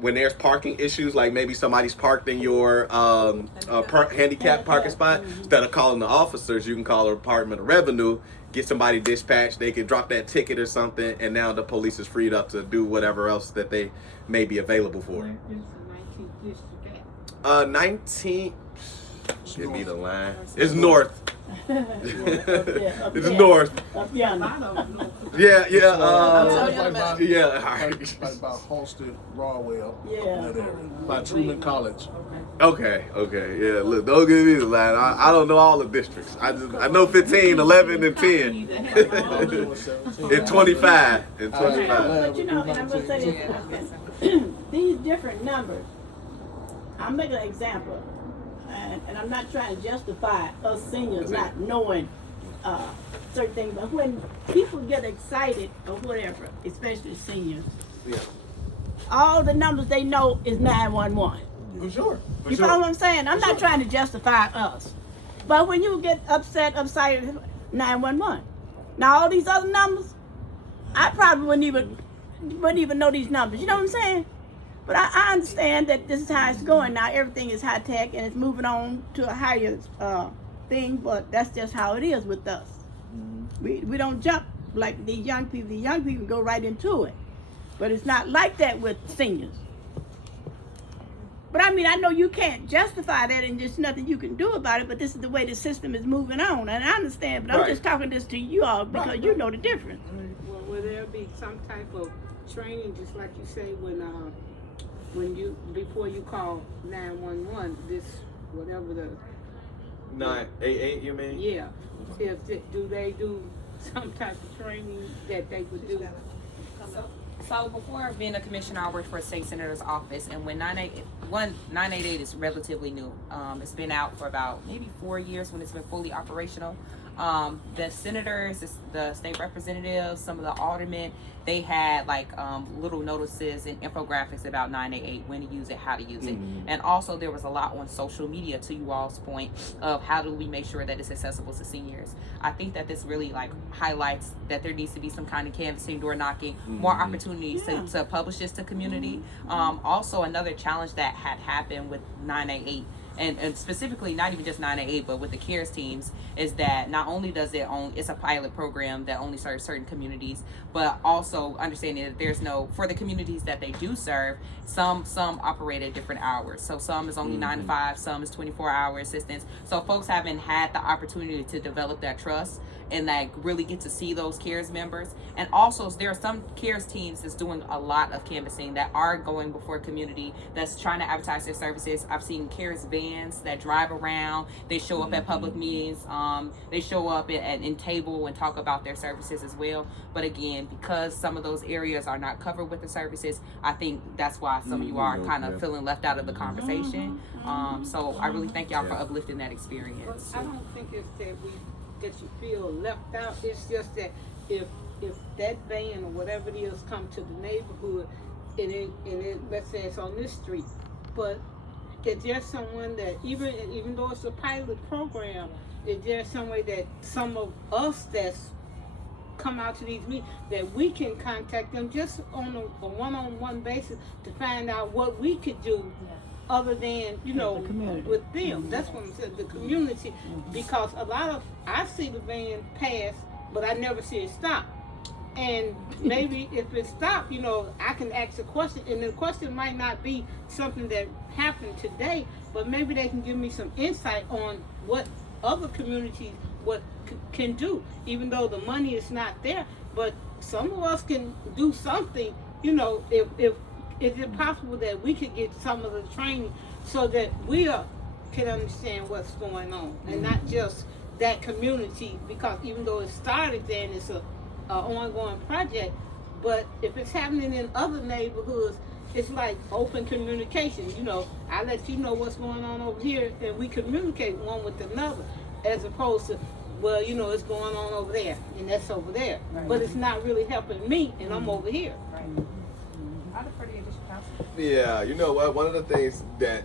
When there's parking issues, like maybe somebody's parked in your handicap parking spot, instead of calling the officers, you can call the Department of Revenue, get somebody dispatched, they can drop that ticket or something, and now the police is freed up to do whatever else that they may be available for. Where is the 19th district at? 19, give me the line. It's north. Up It's there. north. Up A yonder. lot of them know. Yeah, I'll tell you in a minute. yeah. Like about Halsted, Rawwell. Yeah. That area. By Truman College. Okay, yeah, look, don't give me the line. I don't know all the districts. I know 15, 11, and 10. And 25. And 25. But you know, and I'm gonna say this, these different numbers, I'm making an example, and I'm not trying to justify us seniors not knowing certain things, but when people get excited or whatever, especially seniors, Yeah. all the numbers they know is 911. For sure. You follow what I'm saying? I'm not trying to justify us. But when you get upset, 911. Now all these other numbers, I probably wouldn't even know these numbers. You know what I'm saying? But I understand that this is how it's going now. Everything is high tech and it's moving on to a higher thing, but that's just how it is with us. We don't jump like these young people. The young people go right into it. But it's not like that with seniors. But I mean, I know you can't justify that and there's nothing you can do about it, but this is the way the system is moving on. And I understand, but I'm Right. just talking this to you all because you know the difference. Well, will there be some type of training, just like you say, when you before you call 911, this whatever the 988, you mean? yeah, do they do some type of training that they would do? So before being a commissioner, I worked for a state senator's office, and when 988 is relatively new. It's been out for about maybe 4 years when it's been fully operational. The senators, the state representatives, some of the aldermen, they had like little notices and infographics about 988, when to use it, how to use it. And also there was a lot on social media, to you all's point, of how do we make sure that it's accessible to seniors. I think that this really like highlights that there needs to be some kind of canvassing, door knocking, more opportunities to publish this to community. Also another challenge that had happened with 988 and specifically not even just 988, but with the CARES teams, is that not only does it's a pilot program that only serves certain communities, but also understanding that there's no, for the communities that they do serve, some operate at different hours. So some is only 9 to 5, some is 24-hour assistance. So folks haven't had the opportunity to develop that trust and like really get to see those CARES members. And also there are some CARES teams that's doing a lot of canvassing that are going before community, that's trying to advertise their services. I've seen CARES vans that drive around, they show up at public meetings, they show up in table and talk about their services as well. But again, because some of those areas are not covered with the services, I think that's why some of you are kind of feeling left out of the conversation. So I really thank y'all for uplifting that experience. I don't think it's that you feel left out. It's just that if that van or whatever it is come to the neighborhood and it let's say it's on this street, but is there someone that even though it's a pilot program, is there some way that some of us that's come out to these meetings that we can contact them just on a one-on-one basis to find out what we could do other than, you know, with them. That's what I'm saying, the community, because a lot of, I see the van pass, but I never see it stop. And maybe if it stopped, you know, I can ask a question, and the question might not be something that happened today, but maybe they can give me some insight on what other communities can do, even though the money is not there. But some of us can do something, you know, if is it possible that we could get some of the training so that we can understand what's going on and not just that community, because even though it started there and it's a ongoing project, but if it's happening in other neighborhoods, it's like open communication. You know, I let you know what's going on over here and we communicate one with another, as opposed to, well, you know, it's going on over there and that's over there, but it's not really helping me and I'm over here. Yeah, you know what? One of the things that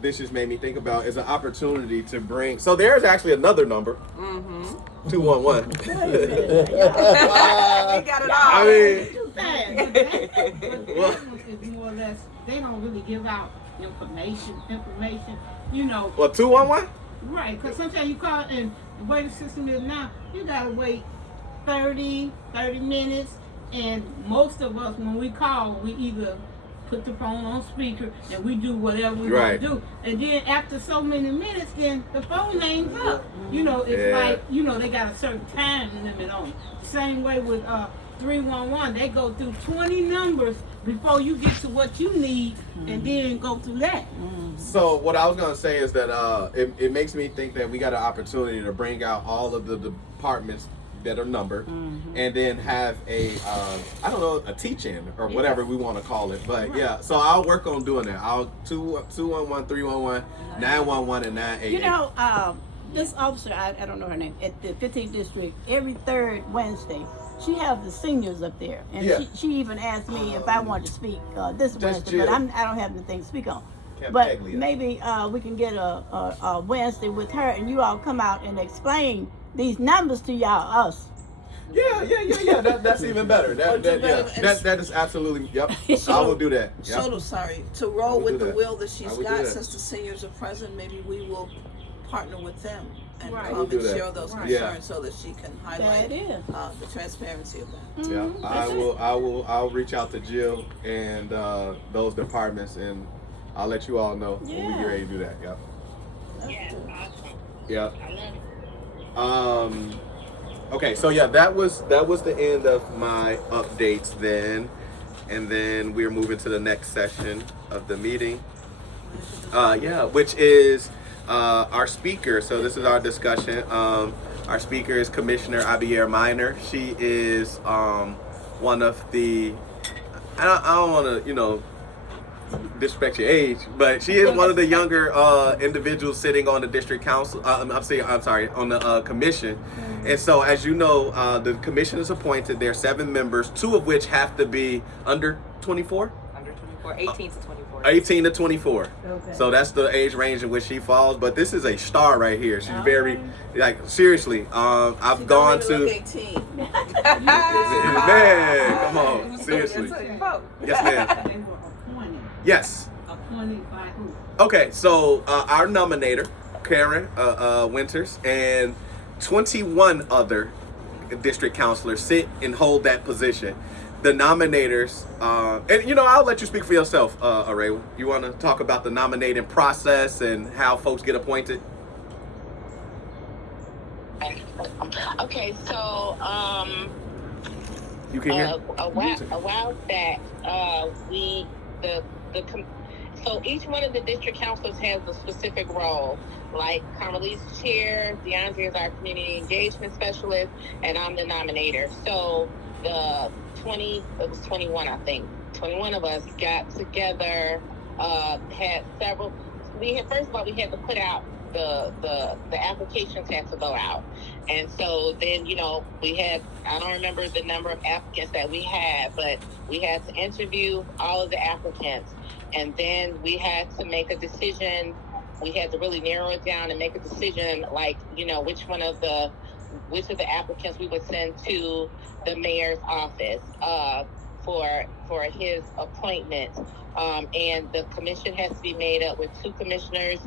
this just made me think about is an opportunity to bring. So there's actually another number, 211. We got it all. I mean, But that one is more or less, they don't really give out information, you know. well, 211. Right, because sometimes you call and the way the system is now, you gotta wait 30 minutes, and most of us, when we call, we either put the phone on speaker and we do whatever we want to do, and then after so many minutes, then the phone hangs up. You know, it's like, you know, they got a certain time limit on it. Same way with 311, they go through 20 numbers before you get to what you need, and then go through that. So what I was gonna say is that it makes me think that we got an opportunity to bring out all of the departments that are numbered, and then have a I don't know, a teach-in or whatever we want to call it. But yeah, so I'll work on doing that. I'll 211, 311, 911, and 988. You know, this officer, I don't know her name, at the 15th district, every third Wednesday, she has the seniors up there, and she even asked me if I wanted to speak this Wednesday, but I don't have anything to speak on. But maybe we can get a Wednesday with her, and you all come out and explain these numbers to us. Yeah. That's even better. That is absolutely, yep. I will do that. Yep. So sorry, to roll with the will that she's got, that. since the seniors are present, maybe we will partner with them and Right. come do and that. share those Right. concerns so that she can highlight That is. the transparency of that. Yeah, I'll reach out to Jill and those departments, and I'll let you all know when we get ready to do that. Yep. Yeah, awesome. Yep. I love it. Okay, so yeah, that was the end of my updates then, and then we're moving to the next session of the meeting. Which is our speaker. So this is our discussion. Our speaker is Commissioner Abier Minor. She is one of the, I don't want to, disrespect your age, but she is one of the younger individuals sitting on the district council. On the commission. And so, as you know, the commission is appointed. There are 7 members, 2 of which have to be under 24. Under 24, 18 to 24. 18 to 24. Okay. So that's the age range in which she falls. But this is a star right here. She's very, like, seriously. I've gone Don't to. look 18. Man, come on, seriously. Yes, ma'am. They were appointed. Yes. appointed by who? Okay, so our nominator, Karen Winters, and 21 other district counselors sit and hold that position. The nominators, and you know, I'll let you speak for yourself, Array. You want to talk about the nominating process and how folks get appointed? Okay, so You can hear? a while back, so each one of the district councilors has a specific role. Like Carmelise chair, DeAndre is our community engagement specialist, and I'm the nominator. So it was 21, I think. 21 of us got together, had several. First of all, we had to put out the applications had to go out. And so then, you know, I don't remember the number of applicants that we had, but we had to interview all of the applicants. And then we had to make a decision. We had to really narrow it down and make a decision, like, you know, which of the applicants we would send to the mayor's office for his appointment. And the commission has to be made up with 2 commissioners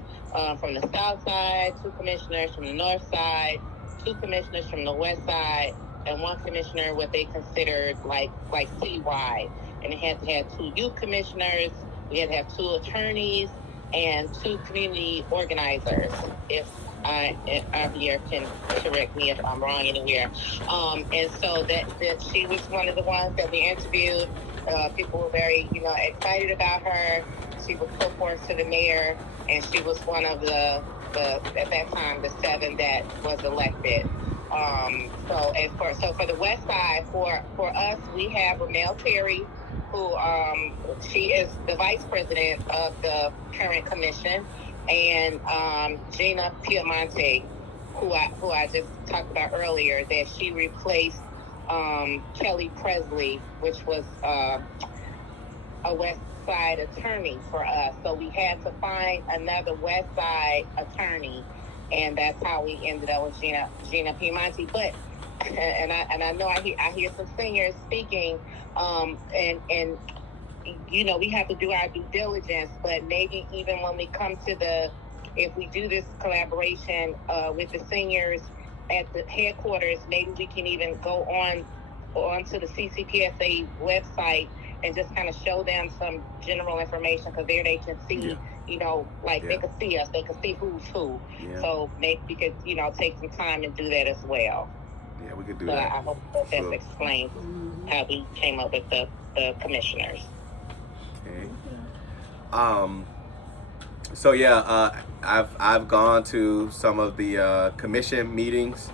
from the south side, 2 commissioners from the north side, 2 commissioners from the west side, and 1 commissioner what they considered like citywide. And it had to have 2 youth commissioners. We had to have 2 attorneys and 2 community organizers. If RBR can correct me if I'm wrong anywhere. And so that she was one of the ones that we interviewed. People were very, you know, excited about her. She was put forth to the mayor, and she was one of the at that time the 7 that was elected. So for the west side, for us, we have Ramel Terry, who she is the vice president of the current commission, and Gina Piemonte, who I just talked about earlier, that she replaced Kelly Presley, which was a West Side attorney for us. So we had to find another West Side attorney, and that's how we ended up with Gina Piemonte. But and I know I hear some seniors speaking, and you know, we have to do our due diligence, but maybe even when we come to if we do this collaboration with the seniors at the headquarters, maybe we can even go onto the CCPSA website and just kind of show them some general information, because there they can see, you know, like they can see us, they can see who's who. Yeah. So maybe we could, you know, take some time and do that as well. Yeah, we could do that. I hope that explains how we came up with the commissioners. Okay. So yeah, I've gone to some of the commission meetings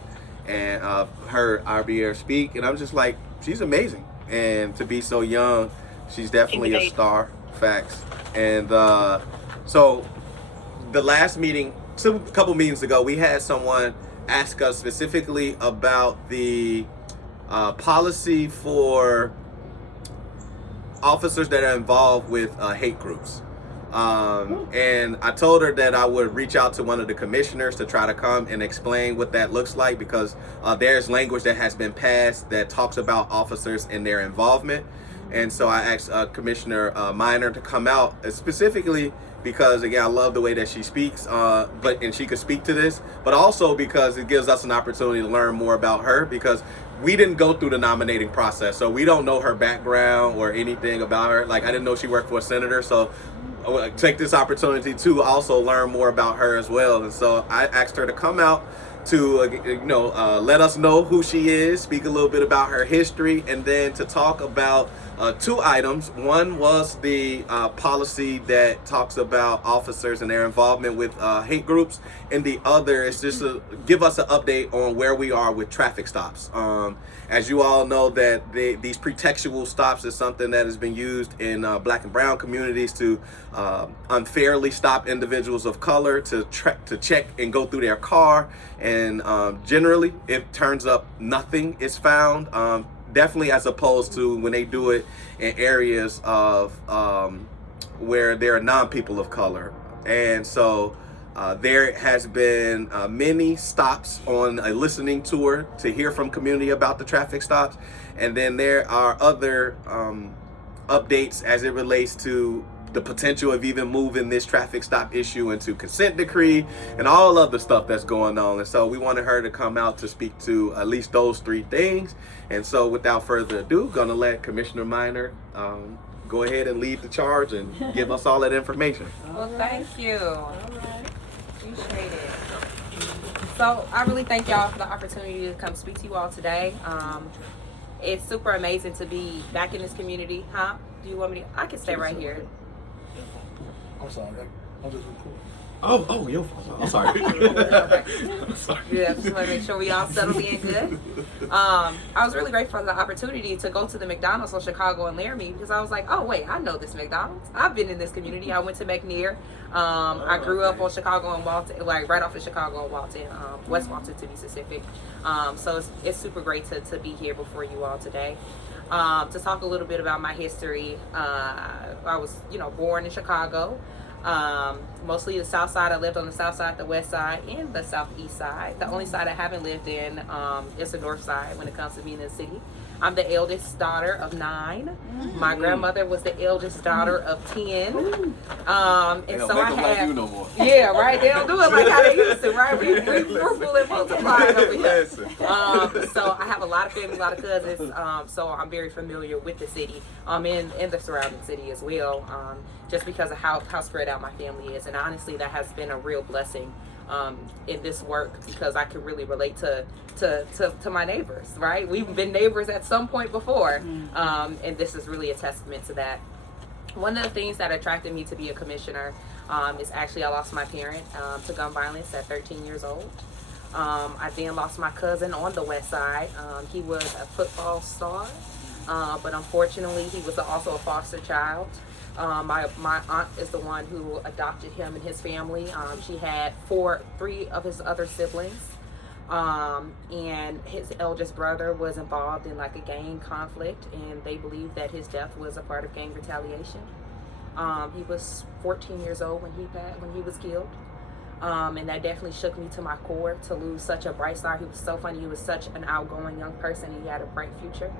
and heard RBR speak, and I'm just like, she's amazing, and to be so young, she's definitely a star. Facts. And so the last meeting, a couple meetings ago, we had someone ask us specifically about the policy for officers that are involved with hate groups. And I told her that I would reach out to one of the commissioners to try to come and explain what that looks like, because there's language that has been passed that talks about officers and their involvement. And so I asked Commissioner Minor to come out specifically because, again, I love the way that she speaks, and she could speak to this, but also because it gives us an opportunity to learn more about her, because we didn't go through the nominating process, so we don't know her background or anything about her. Like, I didn't know she worked for a senator, so I would take this opportunity to also learn more about her as well. And so I asked her to come out to let us know who she is, speak a little bit about her history, and then to talk about 2 items. One was the policy that talks about officers and their involvement with hate groups, and the other is just to give us an update on where we are with traffic stops. As you all know, that these pretextual stops is something that has been used in Black and brown communities to unfairly stop individuals of color to check and go through their car, and generally it turns up nothing is found, definitely, as opposed to when they do it in areas of where there are non-people of color. And so there has been many stops on a listening tour to hear from community about the traffic stops. And then there are other updates as it relates to the potential of even moving this traffic stop issue into consent decree and all other stuff that's going on. And so we wanted her to come out to speak to at least those 3 things. And so without further ado, gonna let Commissioner Minor go ahead and lead the charge and give us all that information. Well, thank you. All right. Appreciate it. So I really thank y'all for the opportunity to come speak to you all today. It's super amazing to be back in this community. Huh? Do you want me to? I can stay right here. I'm sorry. I'm just recording. Oh, your fault. I'm sorry. I'm sorry. Yeah, just want to make sure we all settle in good. I was really grateful for the opportunity to go to the McDonald's on Chicago and Laramie because I was like, oh wait, I know this McDonald's. I've been in this community. I went to McNair. I grew up on Chicago and Walton, like right off of Chicago and Walton, West Walton to be specific. So it's super great to be here before you all today. To talk a little bit about my history. I was, born in Chicago. Mostly the south side. I lived on the south side, the west side, and the southeast side. The only side I haven't lived in is the north side when it comes to being in the city. I'm the eldest daughter of 9. My grandmother was the eldest daughter of 10. And so I had, no more. yeah, right. They don't do it like how they used to, right? We fruitful and multiplying over here. So I have a lot of family, a lot of cousins. So I'm very familiar with the city, and the surrounding city as well. Just because of how spread out my family is, and honestly, that has been a real blessing in this work because I can really relate to my neighbors. Right, we've been neighbors at some point before, and this is really a testament to that. One of the things that attracted me to be a commissioner is actually I lost my parent to gun violence at 13 years old. I then lost my cousin on the west side. He was a football star, but unfortunately, he was also a foster child. My aunt is the one who adopted him and his family. She had 3 of his other siblings, and his eldest brother was involved in like a gang conflict, and they believed that his death was a part of gang retaliation. He was 14 years old when he was killed, and that definitely shook me to my core to lose such a bright star. He was so funny. He was such an outgoing young person. He had a bright future.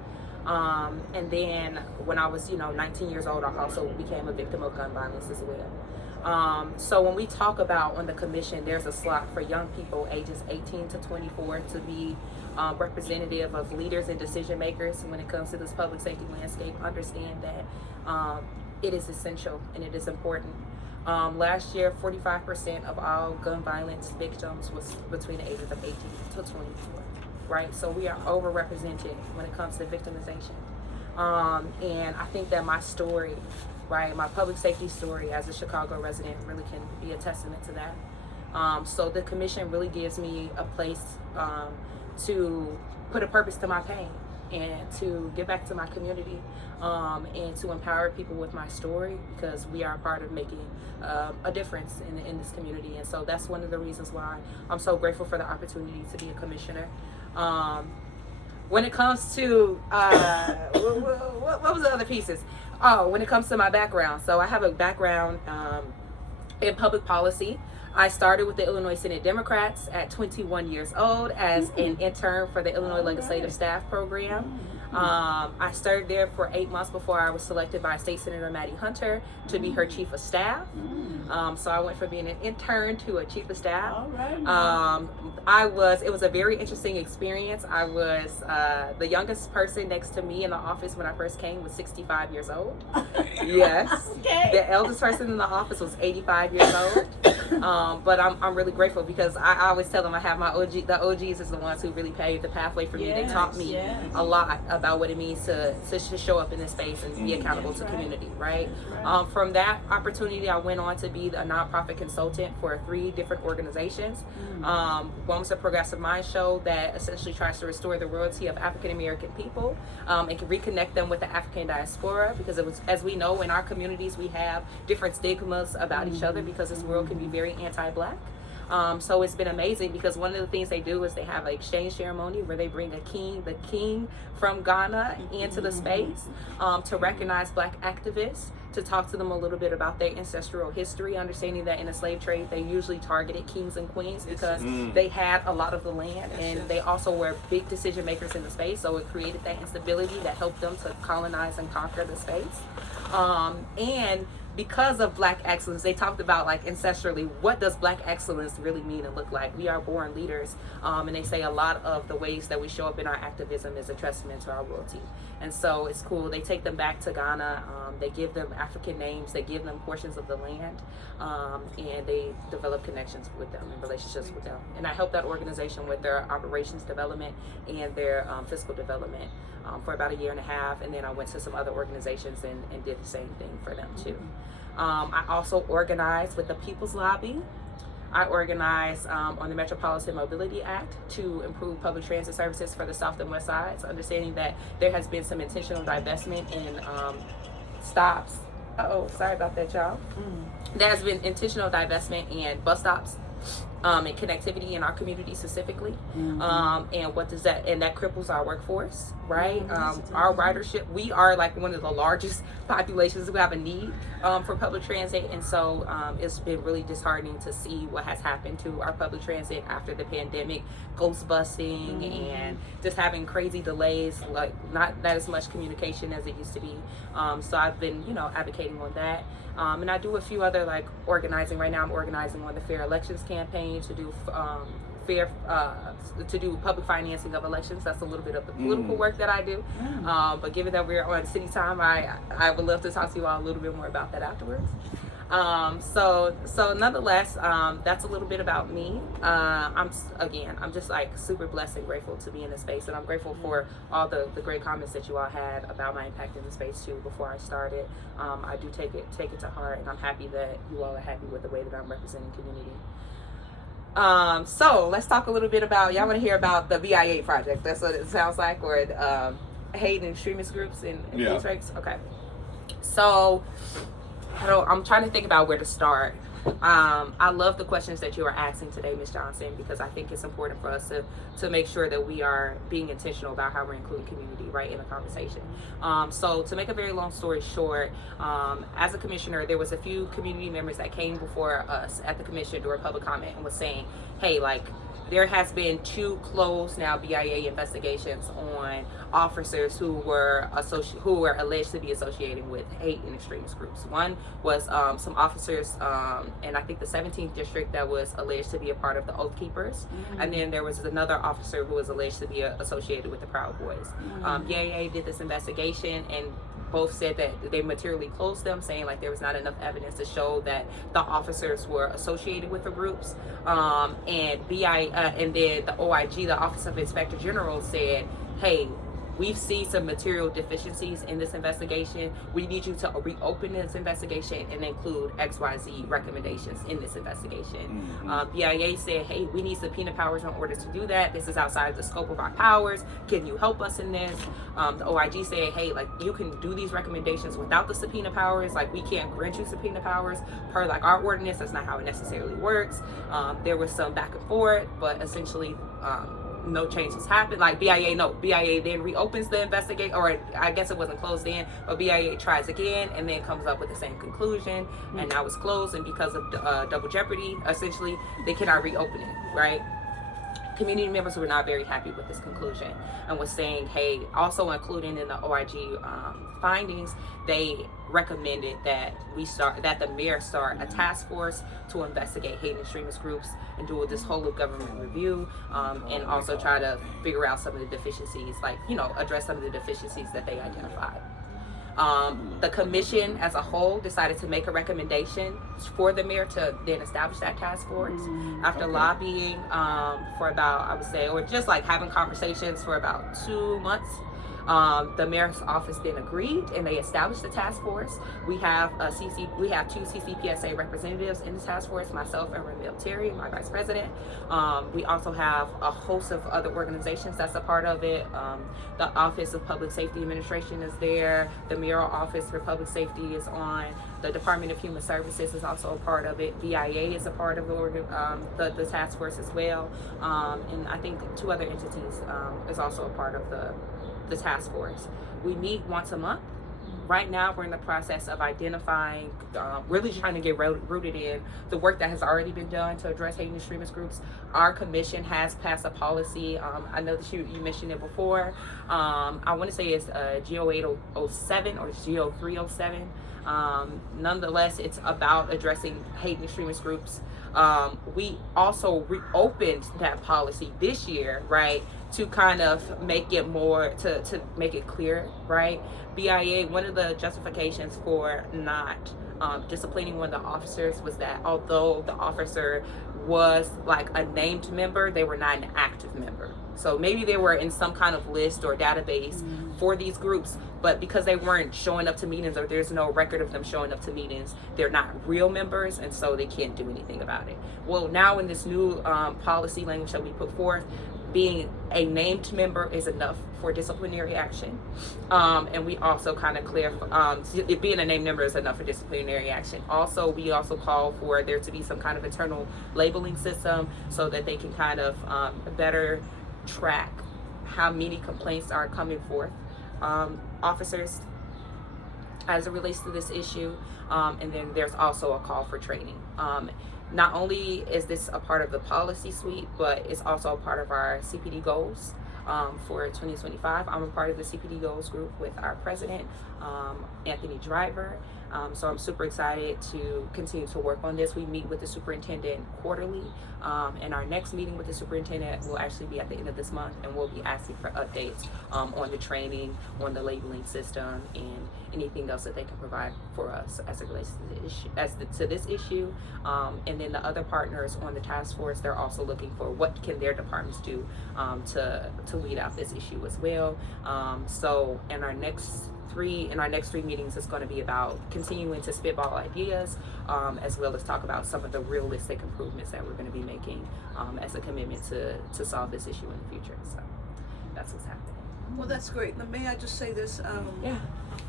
And then when I was, 19 years old, I also became a victim of gun violence as well. So when we talk about on the commission, there's a slot for young people ages 18 to 24 to be representative of leaders and decision makers when it comes to this public safety landscape. Understand that it is essential and it is important. Last year, 45% of all gun violence victims was between the ages of 18 to 24. Right, so we are overrepresented when it comes to victimization, and I think that my story, right, my public safety story as a Chicago resident really can be a testament to that. So the commission really gives me a place to put a purpose to my pain and to give back to my community, and to empower people with my story because we are a part of making a difference in this community. And so that's one of the reasons why I'm so grateful for the opportunity to be a commissioner. When it comes to what was the other pieces? Oh, when it comes to my background, so I have a background in public policy. I started with the Illinois Senate Democrats at 21 years old as an intern for the Illinois Legislative Staff Program. I started there for 8 months before I was selected by State Senator Maddie Hunter to be her chief of staff. So I went from being an intern to a chief of staff. All right. It was a very interesting experience. I was the youngest person next to me in the office when I first came was 65 years old. Yes. Okay. The eldest person in the office was 85 years old. But I'm really grateful because I always tell them I have my OG. The OGs is the ones who really paved the pathway for me. They taught me a lot about what it means to show up in this space and be accountable to community, right? From that opportunity, I went on to be a nonprofit consultant for 3 different organizations. One was a Progressive Mind show that essentially tries to restore the royalty of African American people and can reconnect them with the African diaspora because it was, as we know, in our communities we have different stigmas about each other because this world can be very anti-Black. So it's been amazing because one of the things they do is they have an exchange ceremony where they bring the king from Ghana into the space to recognize Black activists, to talk to them a little bit about their ancestral history, understanding that in the slave trade they usually targeted kings and queens because they had a lot of the land and they also were big decision makers in the space, so it created that instability that helped them to colonize and conquer the space. And because of Black excellence, they talked about like ancestrally, what does Black excellence really mean and look like? We are born leaders, and they say a lot of the ways that we show up in our activism is a testament to our royalty. And so it's cool. They take them back to Ghana. They give them African names. They give them portions of the land, and they develop connections with them and relationships with them. And I help that organization with their operations development and their fiscal development for about a year and a half. And then I went to some other organizations and did the same thing for them too. I also organized with the People's Lobby. I organized on the Metropolitan Mobility Act to improve public transit services for the South and West Sides, understanding that there has been some intentional divestment in stops. Sorry about that, y'all. There has been intentional divestment in bus stops and connectivity in our community specifically. And what does that, and that cripples our workforce, right? Our ridership, we are like one of the largest populations who have a need for public transit. And so it's been really disheartening to see what has happened to our public transit after the pandemic, ghost busting and just having crazy delays, like not as much communication as it used to be. So I've been, advocating on that. And I do a few other like organizing. Right now I'm organizing on the Fair Elections campaign to do to do public financing of elections. That's a little bit of the political work that I do. But given that we're on city time, I would love to talk to you all a little bit more about that afterwards. So nonetheless, that's a little bit about me. I'm just like super blessed and grateful to be in this space, and I'm grateful for all the great comments that you all had about my impact in the space too before I started. I do take it to heart, and I'm happy that you all are happy with the way that I'm representing community. So let's talk a little bit about, y'all want to hear about the BIA project? That's what it sounds like, or hate and extremist groups and things, right? Okay. So I'm trying to think about where to start. I love the questions that you are asking today, Ms. Johnson, because I think it's important for us to make sure that we are being intentional about how we're including community, right, in the conversation. So to make a very long story short, as a commissioner, there was a few community members that came before us at the commission during public comment and was saying, hey, like, there has been 2 closed now BIA investigations on officers who were alleged to be associating with hate and extremist groups. One was some officers in I think the 17th district that was alleged to be a part of the Oath Keepers, and then there was another officer who was alleged to be associated with the Proud Boys. BIA did this investigation and both said that they materially closed them, saying like there was not enough evidence to show that the officers were associated with the groups. And then the OIG, the Office of Inspector General, said, hey, we've seen some material deficiencies in this investigation. We need you to reopen this investigation and include XYZ recommendations in this investigation. BIA said, hey, we need subpoena powers in order to do that. This is outside of the scope of our powers. Can you help us in this? The OIG said, hey, like, you can do these recommendations without the subpoena powers. Like, we can't grant you subpoena powers per like our ordinance. That's not how it necessarily works. There was some back and forth, but essentially, no changes happened. Like BIA then reopens the investigation, or I guess it wasn't closed then, but BIA tries again and then comes up with the same conclusion, and now it's closed. And because of double jeopardy, essentially, they cannot reopen it, right? Community members were not very happy with this conclusion and was saying, hey, also including in the OIG findings, they recommended that the mayor start a task force to investigate hate and extremist groups and do this whole of government review, and also try to figure out some of the deficiencies, like, address some of the deficiencies that they identified. The commission as a whole decided to make a recommendation for the mayor to then establish that task force after lobbying for about, I would say, or just like having conversations for about 2 months. The mayor's office then agreed, and they established the task force. We have two CCPSA representatives in the task force, myself and Ramil Terry, my vice president. We also have a host of other organizations that's a part of it. The Office of Public Safety Administration is there. The Mayoral Office for Public Safety is on. The Department of Human Services is also a part of it. BIA is a part of the task force as well. And I think 2 other entities is also a part of the task force. We meet once a month. Right now, we're in the process of identifying, really trying to get rooted in the work that has already been done to address hate and extremist groups. Our commission has passed a policy. I know that you mentioned it before. I want to say it's GO 807 or GO 307. Nonetheless, it's about addressing hate and extremist groups. We also reopened that policy this year, right, to kind of make it more, to make it clear, right? BIA, one of the justifications for not disciplining one of the officers was that although the officer was like a named member, they were not an active member. So maybe they were in some kind of list or database for these groups, but because they weren't showing up to meetings, or there's no record of them showing up to meetings, they're not real members, and so they can't do anything about it. Well, now in this new policy language that we put forth, being a named member is enough for disciplinary action. And we also kind of clarify, being a named member is enough for disciplinary action. Also, we also call for there to be some kind of internal labeling system so that they can kind of better track how many complaints are coming forth, officers, as it relates to this issue. And then there's also a call for training. Not only is this a part of the policy suite, but it's also a part of our CPD goals for 2025. I'm a part of the CPD goals group with our president, Anthony Driver. So I'm super excited to continue to work on this. We meet with the superintendent quarterly, and our next meeting with the superintendent will actually be at the end of this month, and we'll be asking for updates on the training, on the labeling system, and anything else that they can provide for us as it relates to the issue, to this issue. And then the other partners on the task force, they're also looking for what can their departments do to lead out this issue as well. So in our next three meetings, is going to be about continuing to spitball ideas, as well as talk about some of the realistic improvements that we're going to be making as a commitment to solve this issue in the future. So that's what's happening. Well, that's great. Now, may I just say this? Yeah.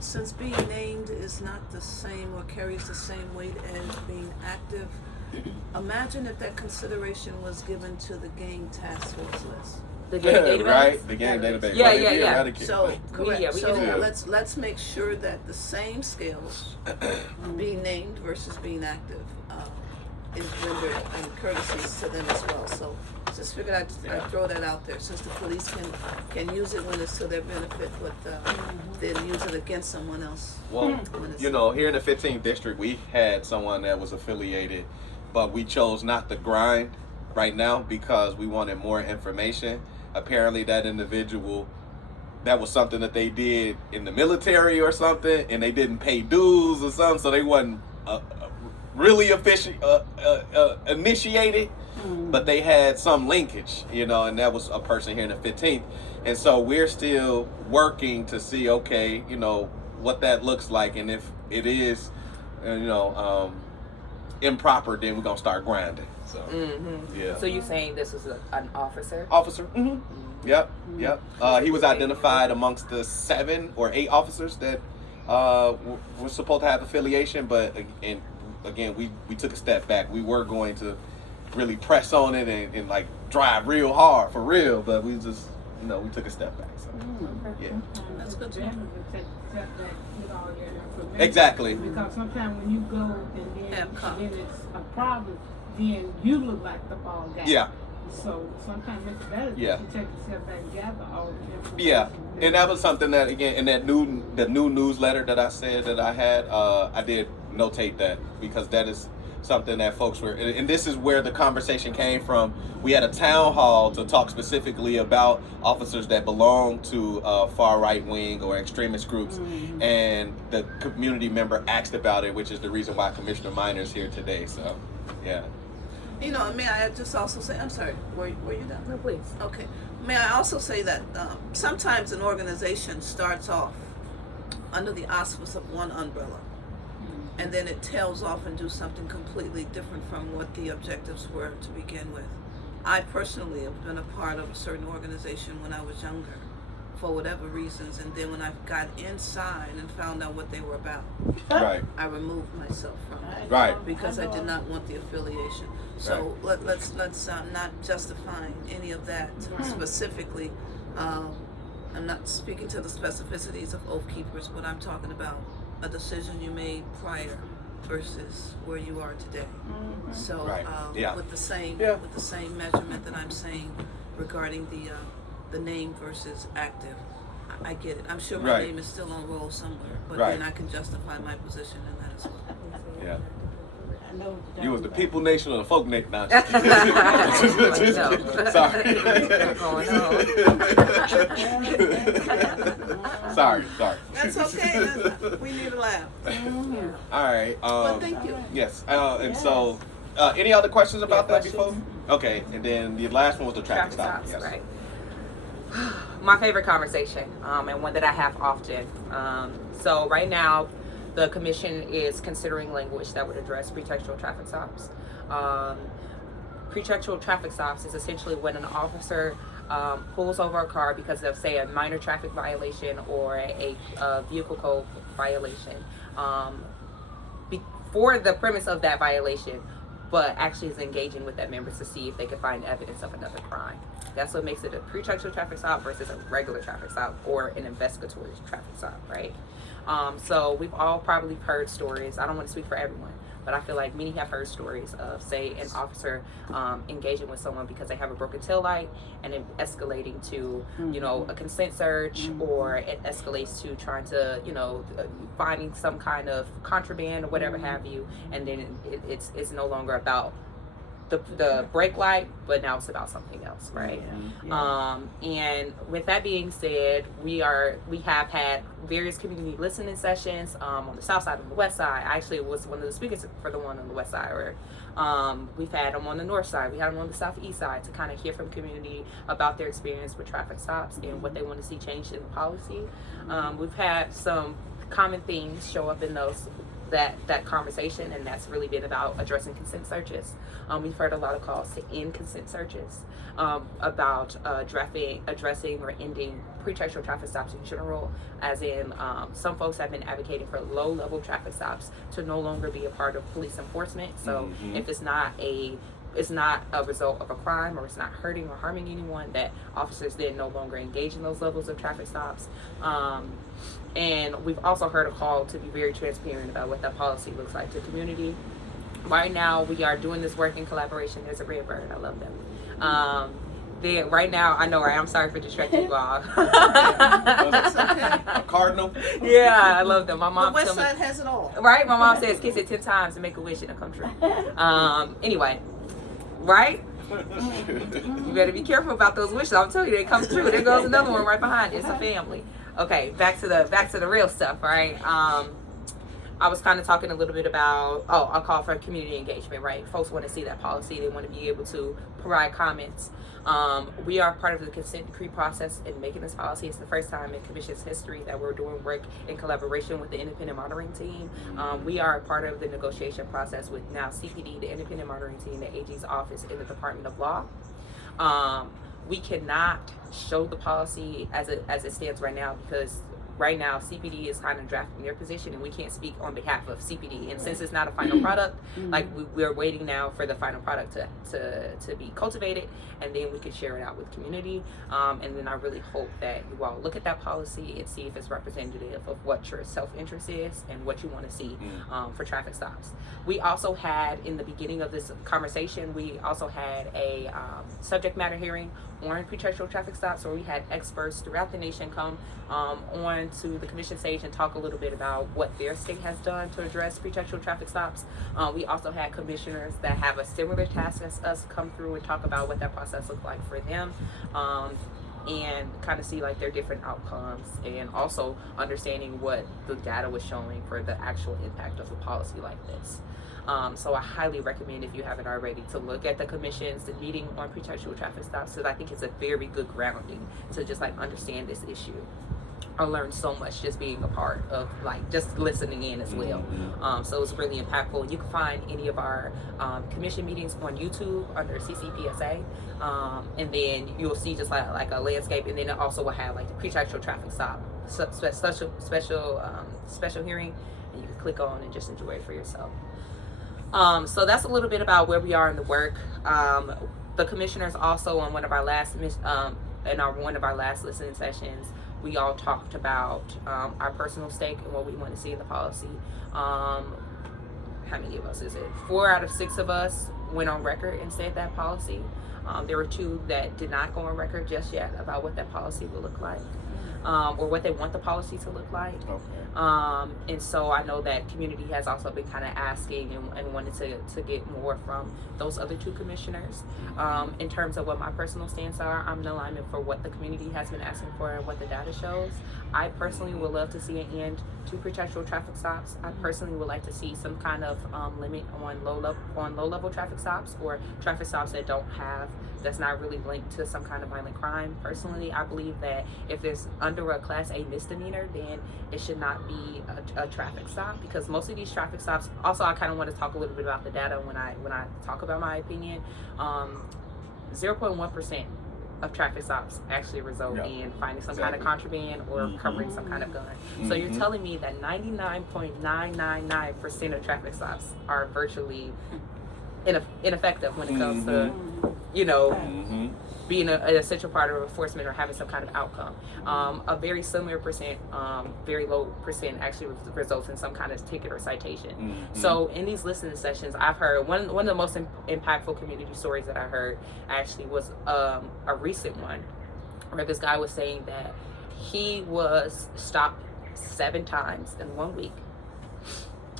Since being named is not the same or carries the same weight as being active, imagine if that consideration was given to the gang task force list. The database? Right, the game database. Yeah, Right, yeah, it'd be yeah. eradicated. So correct. Yeah, we So can do let's make sure that the same skills, being named versus being active, is rendered and courtesies to them as well. So just figured I'd throw that out there, since the police can use it when it's to their benefit, but then use it against someone else. Well, when it's, you know, here in the 15th district, we had someone that was affiliated, but we chose not to grind right now because we wanted more information. Apparently that individual, that was something that they did in the military or something, and they didn't pay dues or something, so they wasn't really initiated, but they had some linkage, you know, and that was a person here in the 15th. And so we're still working to see, okay, you know, what that looks like, and if it is, improper, then we're gonna start grinding. So yeah. So you're saying this was an officer? Officer. Yep. He was identified amongst the 7 or 8 officers that were supposed to have affiliation, but again, we took a step back. We were going to really press on it and like drive real hard for real, but we just, we took a step back. So yeah. that's good to know. Exactly. Because sometimes when you go and then it's a problem, then you look like the ball guy. Yeah. So sometimes it's better that you take a step back and gather all the information. Yeah, and that was something that, again, in the new newsletter that I said that I had, I did notate that, because that is something that folks were, and this is where the conversation came from. We had a town hall to talk specifically about officers that belong to far right wing or extremist groups, and the community member asked about it, which is the reason why Commissioner Minor's here today. So, yeah. May I just also say, I'm sorry, were you done? No, please. Okay. May I also say that sometimes an organization starts off under the auspice of one umbrella, and then it tails off and do something completely different from what the objectives were to begin with. I personally have been a part of a certain organization when I was younger, for whatever reasons, and then when I got inside and found out what they were about, Right. I removed myself from it. Right. Because I did not want the affiliation. So let's not justifying any of that specifically. I'm not speaking to the specificities of Oath Keepers, but I'm talking about a decision you made prior versus where you are today. So with the same measurement that I'm saying regarding the name versus active, I get it. I'm sure my Right. name is still on roll somewhere, but Right. then I can justify my position in that as well. Yeah. I know You was the people nation or the folk nation? Nah, just No. Sorry. Sorry. That's okay. We need a laugh. All right. Well, thank you. Yes. And so, any other questions about that questions? before? Okay. And then the last one was the traffic stop. stops, Yes. right? My favorite conversation, and one that I have often. So right now, the commission is considering language that would address pretextual traffic stops. Pretextual traffic stops is essentially when an officer pulls over a car because of, say, a minor traffic violation or a vehicle code violation, for the premise of that violation, but actually is engaging with that member to see if they can find evidence of another crime. That's what makes it a pretextual traffic stop versus a regular traffic stop or an investigatory traffic stop, right? So we've all probably heard stories. I don't want to speak for everyone, but I feel like many have heard stories of, say, an officer engaging with someone because they have a broken tail light, and it escalating to, you know, a consent search, or it escalates to trying to, you know, finding some kind of contraband or whatever have you, and then it's no longer about the brake light, but now it's about something else, right? And with that being said, we have had various community listening sessions on the south side and the west side. I actually was one of the speakers for the one on the west side, or we've had them on the north side, we had them on the southeast side, to kind of hear from community about their experience with traffic stops and what they want to see changed in the policy. We've had some common themes show up in those that conversation, and that's really been about addressing consent searches. We've heard a lot of calls to end consent searches, about addressing or ending pretextual traffic stops in general, as in some folks have been advocating for low-level traffic stops to no longer be a part of police enforcement. So if it's not a result of a crime, or it's not hurting or harming anyone, that officers then no longer engage in those levels of traffic stops. And we've also heard a call to be very transparent about what that policy looks like to community. Right now, we are doing this work in collaboration. There's a red bird. I love them. Right now, I know, right? I'm sorry for distracting you all. A cardinal. Yeah, I love them. My The mom West told me, Side has it all. right? My mom says kiss it 10 times and make a wish and it'll come true. Anyway, right? You better be careful about those wishes. I'm telling you, they come true. There goes another one right behind it. It's a family. Okay, back to the real stuff, right? I was kind of talking a little bit about, a call for community engagement, right? Folks want to see that policy. They want to be able to provide comments. We are part of the consent decree process in making this policy. It's the first time in Commission's history that we're doing work in collaboration with the independent monitoring team. We are a part of the negotiation process with now CPD, the independent monitoring team, the AG's office in the Department of Law. We cannot show the policy as it stands right now, because right now CPD is kind of drafting their position, and we can't speak on behalf of CPD. And since it's not a final product, like we're waiting now for the final product to be cultivated, and then we can share it out with community. And then I really hope that you all look at that policy and see if it's representative of what your self-interest is and what you want to see for traffic stops. We also had, in the beginning of this conversation, we also had a subject matter hearing on pretextual traffic stops, where we had experts throughout the nation come on to the commission stage and talk a little bit about what their state has done to address pretextual traffic stops. We also had commissioners that have a similar task as us come through and talk about what that process looked like for them, and kind of see like their different outcomes, and also understanding what the data was showing for the actual impact of a policy like this. So I highly recommend, if you haven't already, to look at the commission's meeting on pretextual traffic stops, because I think it's a very good grounding to just like understand this issue. I learned so much just being a part of, like, just listening in as well. So it's really impactful. You can find any of our commission meetings on YouTube under CCPSA, and then you'll see just like a landscape, and then it also will have like the pretextual traffic stop special hearing, and you can click on and just enjoy it for yourself. So that's a little bit about where we are in the work. The commissioners also, on one of our last listening sessions, we all talked about our personal stake and what we want to see in the policy. How many of us is it? 4 out of 6 of us went on record and said that policy. There were 2 that did not go on record just yet about what that policy will look like. or what they want the policy to look like. Okay. And so I know that community has also been kind of asking and wanted to get more from those other two commissioners. In terms of what my personal stance are, I'm in alignment for what the community has been asking for and what the data shows. I personally would love to see an end to pretextual traffic stops. I personally would like to see some kind of limit on low level traffic stops, or traffic stops that's not really linked to some kind of violent crime. Personally, I believe that if there's under a Class A misdemeanor, then it should not be a traffic stop, because most of these traffic stops, also I kind of want to talk a little bit about the data when I talk about my opinion. 0.1% of traffic stops actually result in finding some kind of contraband or recovering some kind of gun. So you're telling me that 99.999% of traffic stops are virtually ineffective when it comes to, being an essential part of enforcement or having some kind of outcome. A very similar percent, very low percent actually results in some kind of ticket or citation. So in these listening sessions, I've heard one of the most impactful community stories that I heard actually was a recent one where this guy was saying that he was stopped 7 times in 1 week,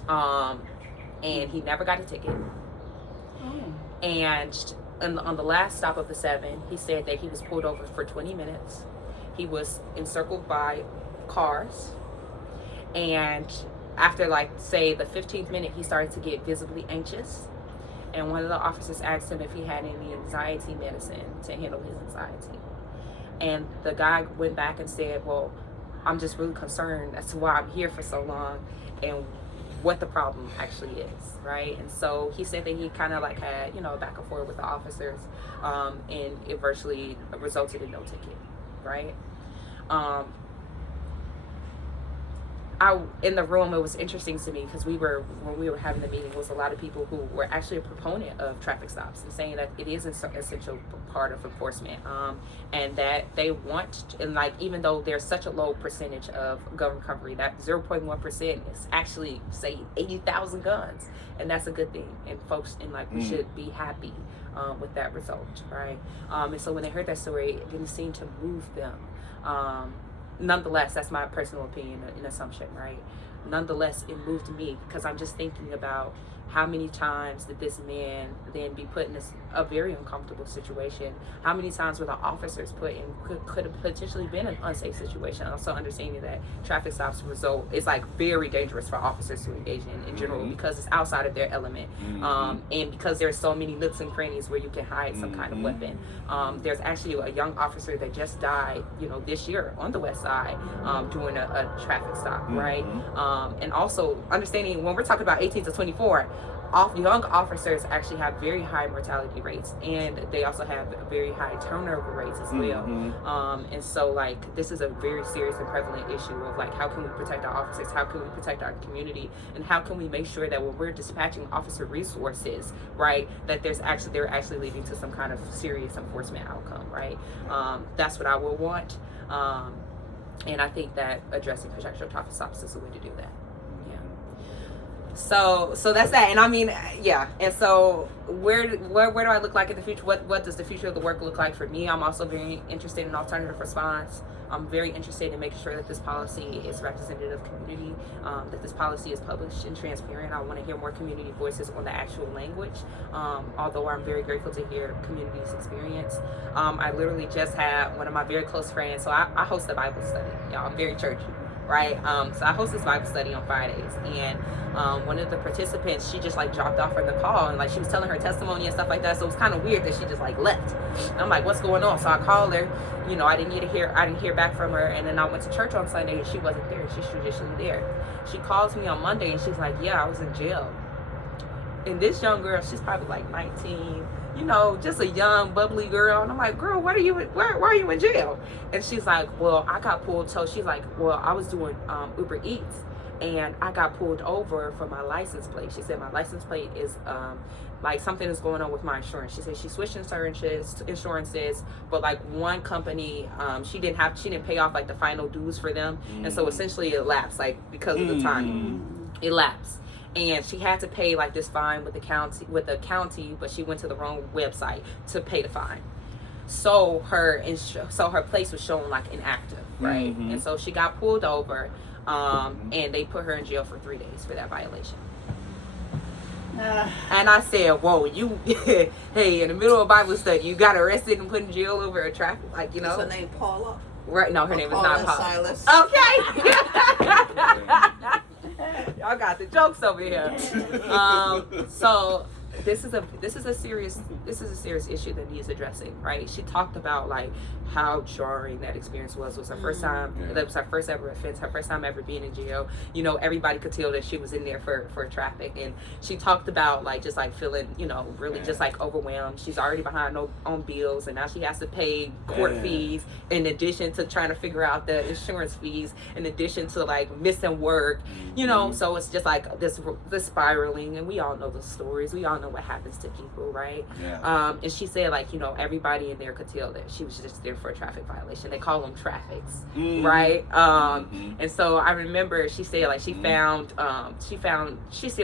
and he never got a ticket. And on the last stop of the 7, he said that he was pulled over for 20 minutes. He was encircled by cars. And after, say, the 15th minute, he started to get visibly anxious. And one of the officers asked him if he had any anxiety medicine to handle his anxiety. And the guy went back and said, well, I'm just really concerned as to why I'm here for so long and what the problem actually is, right? And so he said that he kind of had, back and forth with the officers, and it virtually resulted in no ticket, right? In the room, it was interesting to me because when we were having the meeting, was a lot of people who were actually a proponent of traffic stops and saying that it is an essential part of enforcement, and that they want, and even though there's such a low percentage of gun recovery, that 0.1% is actually, say, 80,000 guns, and that's a good thing, and folks, we should be happy with that result, right? And so when they heard that story, it didn't seem to move them. Nonetheless, that's my personal opinion and assumption, right? Nonetheless, it moved me because I'm just thinking about how many times did this man then be put in a very uncomfortable situation? How many times were the officers put in could have potentially been an unsafe situation? Also understanding that traffic stops it's very dangerous for officers to engage in general because it's outside of their element, and because there's so many nooks and crannies where you can hide some kind of weapon. There's actually a young officer that just died, this year on the West Side, doing a traffic stop, right? And also understanding when we're talking about 18 to 24. Young officers actually have very high mortality rates, and they also have very high turnover rates as well. And so this is a very serious and prevalent issue of how can we protect our officers, how can we protect our community, and how can we make sure that when we're dispatching officer resources, right, that they're actually leading to some kind of serious enforcement outcome, right? That's what I would want, and I think that addressing pretextual traffic stops is the way to do that. So that's that. And I mean, yeah. And so where do I look like in the future? What does the future of the work look like for me? I'm also very interested in alternative response. I'm very interested in making sure that this policy is representative of community, that this policy is published and transparent. I want to hear more community voices on the actual language, although I'm very grateful to hear community's experience. I literally just had one of my very close friends, so I host a Bible study. Y'all, I'm very churchy. Right, so I host this Bible study on Fridays, and one of the participants, she just dropped off from the call, and she was telling her testimony and stuff like that. So it was kind of weird that she just left. And I'm like, what's going on? So I called her. I didn't hear back from her, and then I went to church on Sunday, and she wasn't there. She's traditionally there. She calls me on Monday, and she's like, yeah, I was in jail. And this young girl, she's probably 19. Just a young, bubbly girl. And I'm like, girl, why are you in jail? And she's like, well, I got pulled. So she's like, well, I was doing Uber Eats, and I got pulled over for my license plate. She said my license plate is something is going on with my insurance. She said she switched insurances, but one company, she didn't pay off the final dues for them, and so essentially it lapsed because of the timing. It lapsed. And she had to pay this fine with the county, but she went to the wrong website to pay the fine. so her place was shown like inactive, right? Mhm. And so she got pulled over, and they put her in jail for 3 days for that violation. And I said, whoa, you, hey, in the middle of Bible study, you got arrested and put in jail over a traffic, like, you Is know. her name Paula? Right, no, her name is not Paula. Silas. Okay. Y'all got the jokes over here. So this is a serious issue that needs addressing, right? She talked about like how jarring that experience was. It was her first time. Yeah. That was her first ever offense. Her first time ever being in jail. You know, everybody could tell that she was in there for traffic, and she talked about like just like feeling, you know, really just like overwhelmed. She's already behind on bills, and now she has to pay court fees in addition to trying to figure out the insurance fees, in addition to like missing work. You know, so it's just like this spiraling, and we all know the stories. We all know what happens to people, right? Yeah. And she said like, you know, everybody in there could tell that she was just there for a traffic violation. They call them traffics, right? And so I remember she said like she still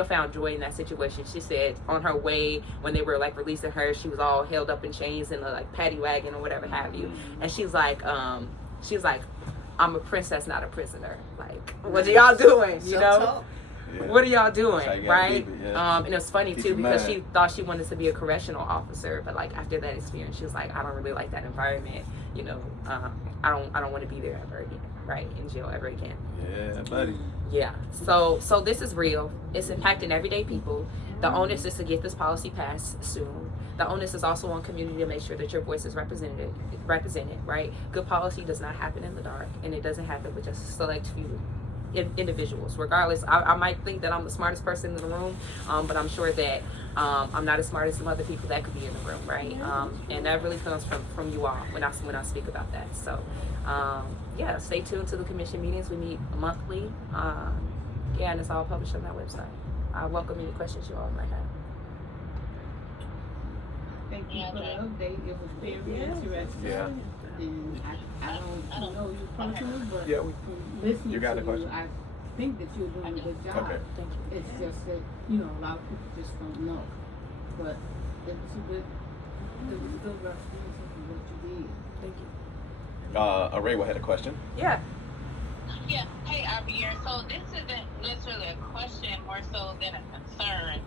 found joy in that situation. She said on her way when they were like releasing her, she was all held up in chains in a like paddy wagon or whatever have you, and she's like I'm a princess, not a prisoner. Like, what are y'all doing? You know? Yeah. What are y'all doing, That's how you gotta right? keep it, yeah. And it was funny Keep too it because mad. she thought she wanted to be a correctional officer, but like after that experience, she was like, I don't really like that environment. You know, I don't want to be there ever again, right? In jail ever again. Yeah, buddy. Yeah. So this is real. It's impacting everyday people. The onus is to get this policy passed soon. The onus is also on community to make sure that your voice is represented, right? Good policy does not happen in the dark, and it doesn't happen with just a select few individuals. Regardless, I might think that I'm the smartest person in the room, but I'm sure that I'm not as smart as some other people that could be in the room, right? And that really comes from you all when I speak about that. So yeah, stay tuned to the commission meetings. We meet monthly. Yeah, and it's all published on our website. I welcome any questions you all might have. Thank you for the update. It was very interesting. Yeah. And I don't know you personally, but Yeah, from listening you got to the question? you, I think that you're doing a good job. Okay. Thank you. It's just that, you know, a lot of people just don't know. But it was a good representation of what you did. Thank you. Araywa had a question. Yeah. Yeah. Hey, Javier. So this isn't necessarily a question, more so than a concern.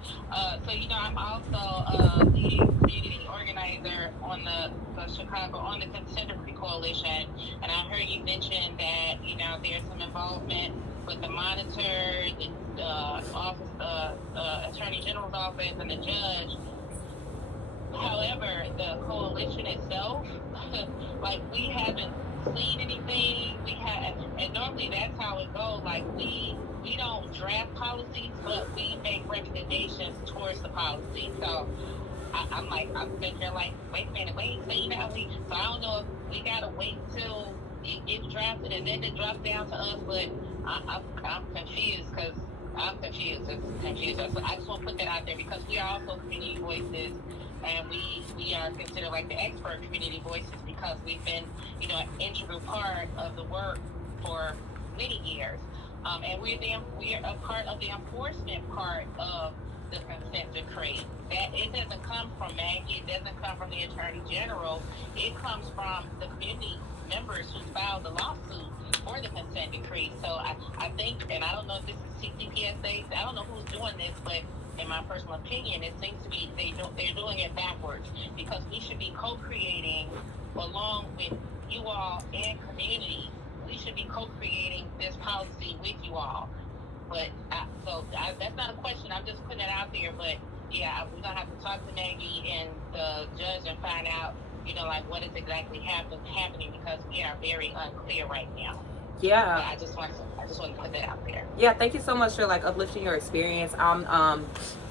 So you know, I'm also the community organizer on the Chicago on the Consent Decree Coalition, and I heard you mention that you know there's some involvement with the monitor, the office, Attorney General's office, and the judge. However, the coalition itself, like we haven't seen anything. And normally that's how it goes. Like we don't draft policies, but we make recommendations towards the policy. So I'm sitting there like, wait a minute, so you know so I don't know if we gotta wait till it gets drafted and then it drops down to us. But I'm confused because I'm confused. It's confused. So I just want to put that out there because we are also community voices. And we are considered like the expert community voices because we've been, you know, an integral part of the work for many years. And we are a part of the enforcement part of the consent decree. That it doesn't come from Maggie, it doesn't come from the Attorney General. It comes from the community members who filed the lawsuit for the consent decree. So I think, and I don't know if this is CCPSA, I don't know who's doing this, but in my personal opinion, it seems to be they're doing it backwards because we should be co-creating along with you all and community. We should be co-creating this policy with you all. But that's not a question. I'm just putting it out there. But yeah, we're gonna have to talk to Maggie and the judge and find out, you know, like what is exactly happening because we are very unclear right now. Yeah. But I just want to put that out there. Yeah, thank you so much for like uplifting your experience.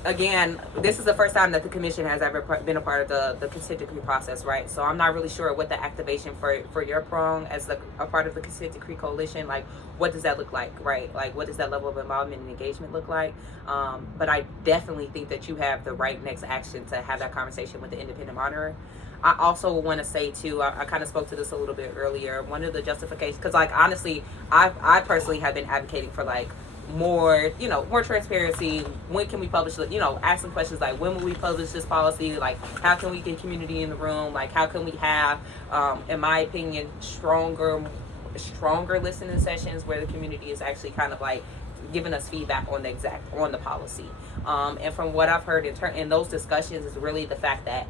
Again, this is the first time that the commission has ever been a part of the consent decree process, right? So I'm not really sure what the activation for your prong as a part of the consent decree coalition, like what does that look like, right? Like what does that level of involvement and engagement look like? But I definitely think that you have the right next action to have that conversation with the independent monitor. I also want to say too, I kind of spoke to this a little bit earlier. One of the justifications, because like honestly, I personally have been advocating for like more, more transparency. When can we publish it? Asking questions like, when will we publish this policy? Like, how can we get community in the room? Like, how can we have, in my opinion, stronger listening sessions where the community is actually kind of like giving us feedback on the policy. And from what I've heard in those discussions is really the fact that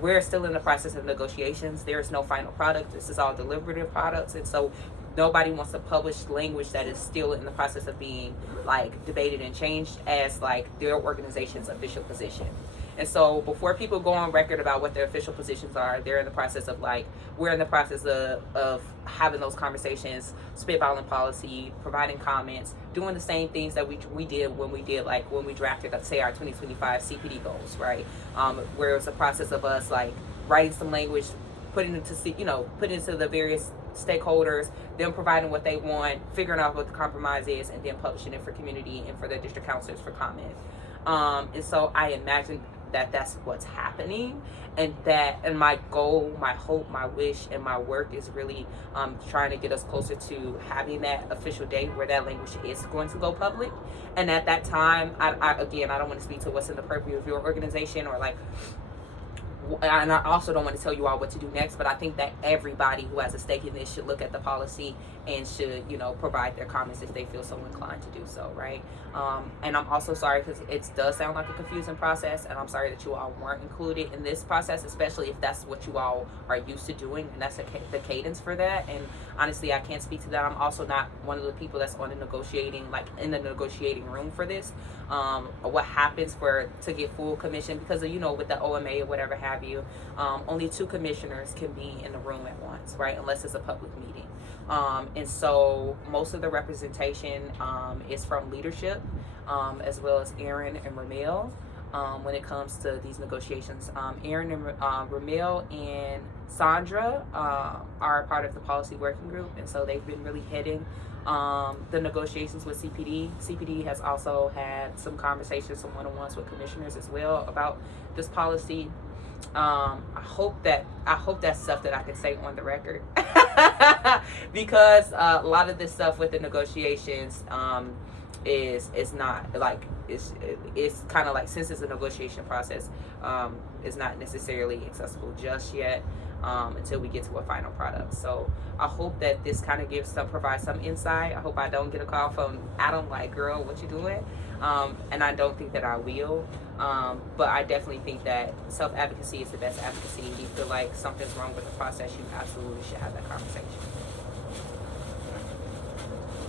we're still in the process of negotiations. There is no final product. This is all deliberative products, and so nobody wants to publish language that is still in the process of being like debated and changed as like their organization's official position. And so before people go on record about what their official positions are, we're in the process of having those conversations, spitballing policy, providing comments, doing the same things that we did when we drafted, let's say, our 2025 CPD goals, right? Where it was a process of us like writing some language, putting into the various stakeholders, them providing what they want, figuring out what the compromise is, and then publishing it for community and for the district councilors for comment. And so I imagine that that's what's happening, and my goal, my hope, my wish, and my work is really trying to get us closer to having that official date where that language is going to go public. And at that time, I don't want to speak to what's in the purview of your organization or like, and I also don't want to tell you all what to do next, but I think that everybody who has a stake in this should look at the policy and should, provide their comments if they feel so inclined to do so, right? And I'm also sorry because it does sound like a confusing process, and I'm sorry that you all weren't included in this process, especially if that's what you all are used to doing, and that's the cadence for that. And honestly, I can't speak to that. I'm also not one of the people that's in the negotiating room for this. What happens to get full commission, because of, with the OMA or whatever have you, only 2 commissioners can be in the room at once, right? Unless it's a public meeting. And so most of the representation is from leadership, as well as Aaron and Ramil. When it comes to these negotiations, Aaron and Ramil and Sandra are a part of the policy working group, and so they've been really heading the negotiations with CPD. CPD has also had some conversations, some one-on-ones with commissioners as well about this policy. I hope that's stuff that I can say on the record because a lot of this stuff with the negotiations is not like it's kind of like, since it's a negotiation process, is not necessarily accessible just yet until we get to a final product. So I hope that this kind of provides some insight. I hope I don't get a call from Adam like, girl, what you doing? And I don't think that I will. But I definitely think that self-advocacy is the best advocacy. If you feel like something's wrong with the process, you absolutely should have that conversation.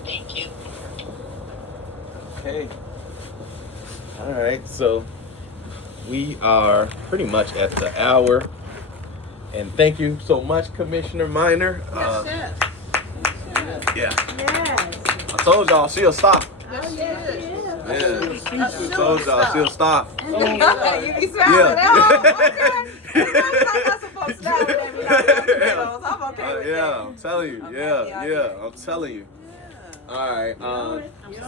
Thank you. Okay. All right. So we are pretty much at the hour. And thank you so much, Commissioner Minor. Yes. Yeah. Yes. I told y'all she'll stop. Yes, she Yeah. is. I told y'all she'll stop. You be smiling. I'm supposed to smile at me. I'm okay with Yeah, that. I'm telling you. I'm Yeah, happy yeah, I I'm telling you. Yeah. All right.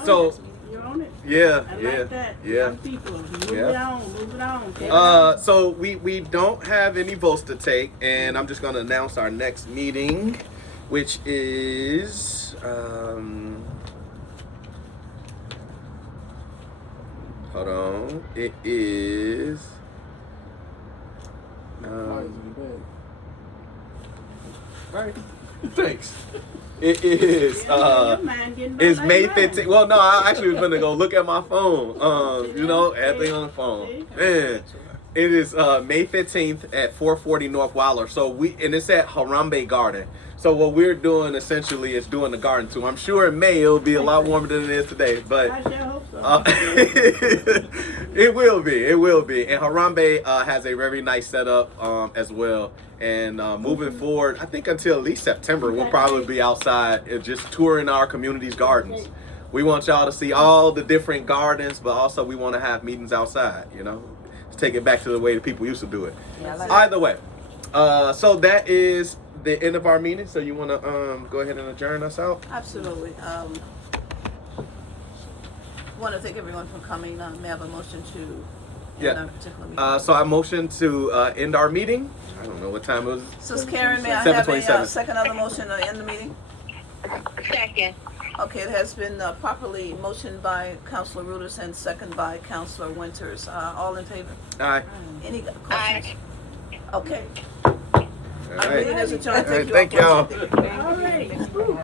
So So you're on it. yeah, I yeah, like that. yeah. Young people, move Yeah. it on, move it on. Take it on. So we don't have any votes to take, and I'm just gonna announce our next meeting, which is hold on. It is right. Thanks. It is Your mind getting it's better May like mine. 15th. Well, no, I actually was gonna go look at my phone. Everything on the phone. Man, it is May 15th at 440 North Waller. So and it's at Harambe Garden. So what we're doing essentially is doing the garden tour. I'm sure in May it'll be a lot warmer than it is today, but I sure hope so. it will be. And Harambe has a very nice setup as well. And moving forward, I think until at least September, we'll probably be outside and just touring our community's gardens. We want y'all to see all the different gardens, but also we want to have meetings outside, Let's take it back to the way the people used to do it. Yeah, I like Either way. So that is the end of our meeting. So you want to go ahead and adjourn us out? Absolutely. Want to thank everyone for coming. May I have a motion to end our particular meeting? So I motion to end our meeting. I don't know what time it was. Sis Karen, may I have a 7:27. second other motion to end the meeting? Second. Okay, it has been properly motioned by Councilor Rudis and second by Councilor Winters. All in favor? Aye. Any questions? Aye. Okay. All Our meeting right. is adjourned. All right, thank y'all. All right.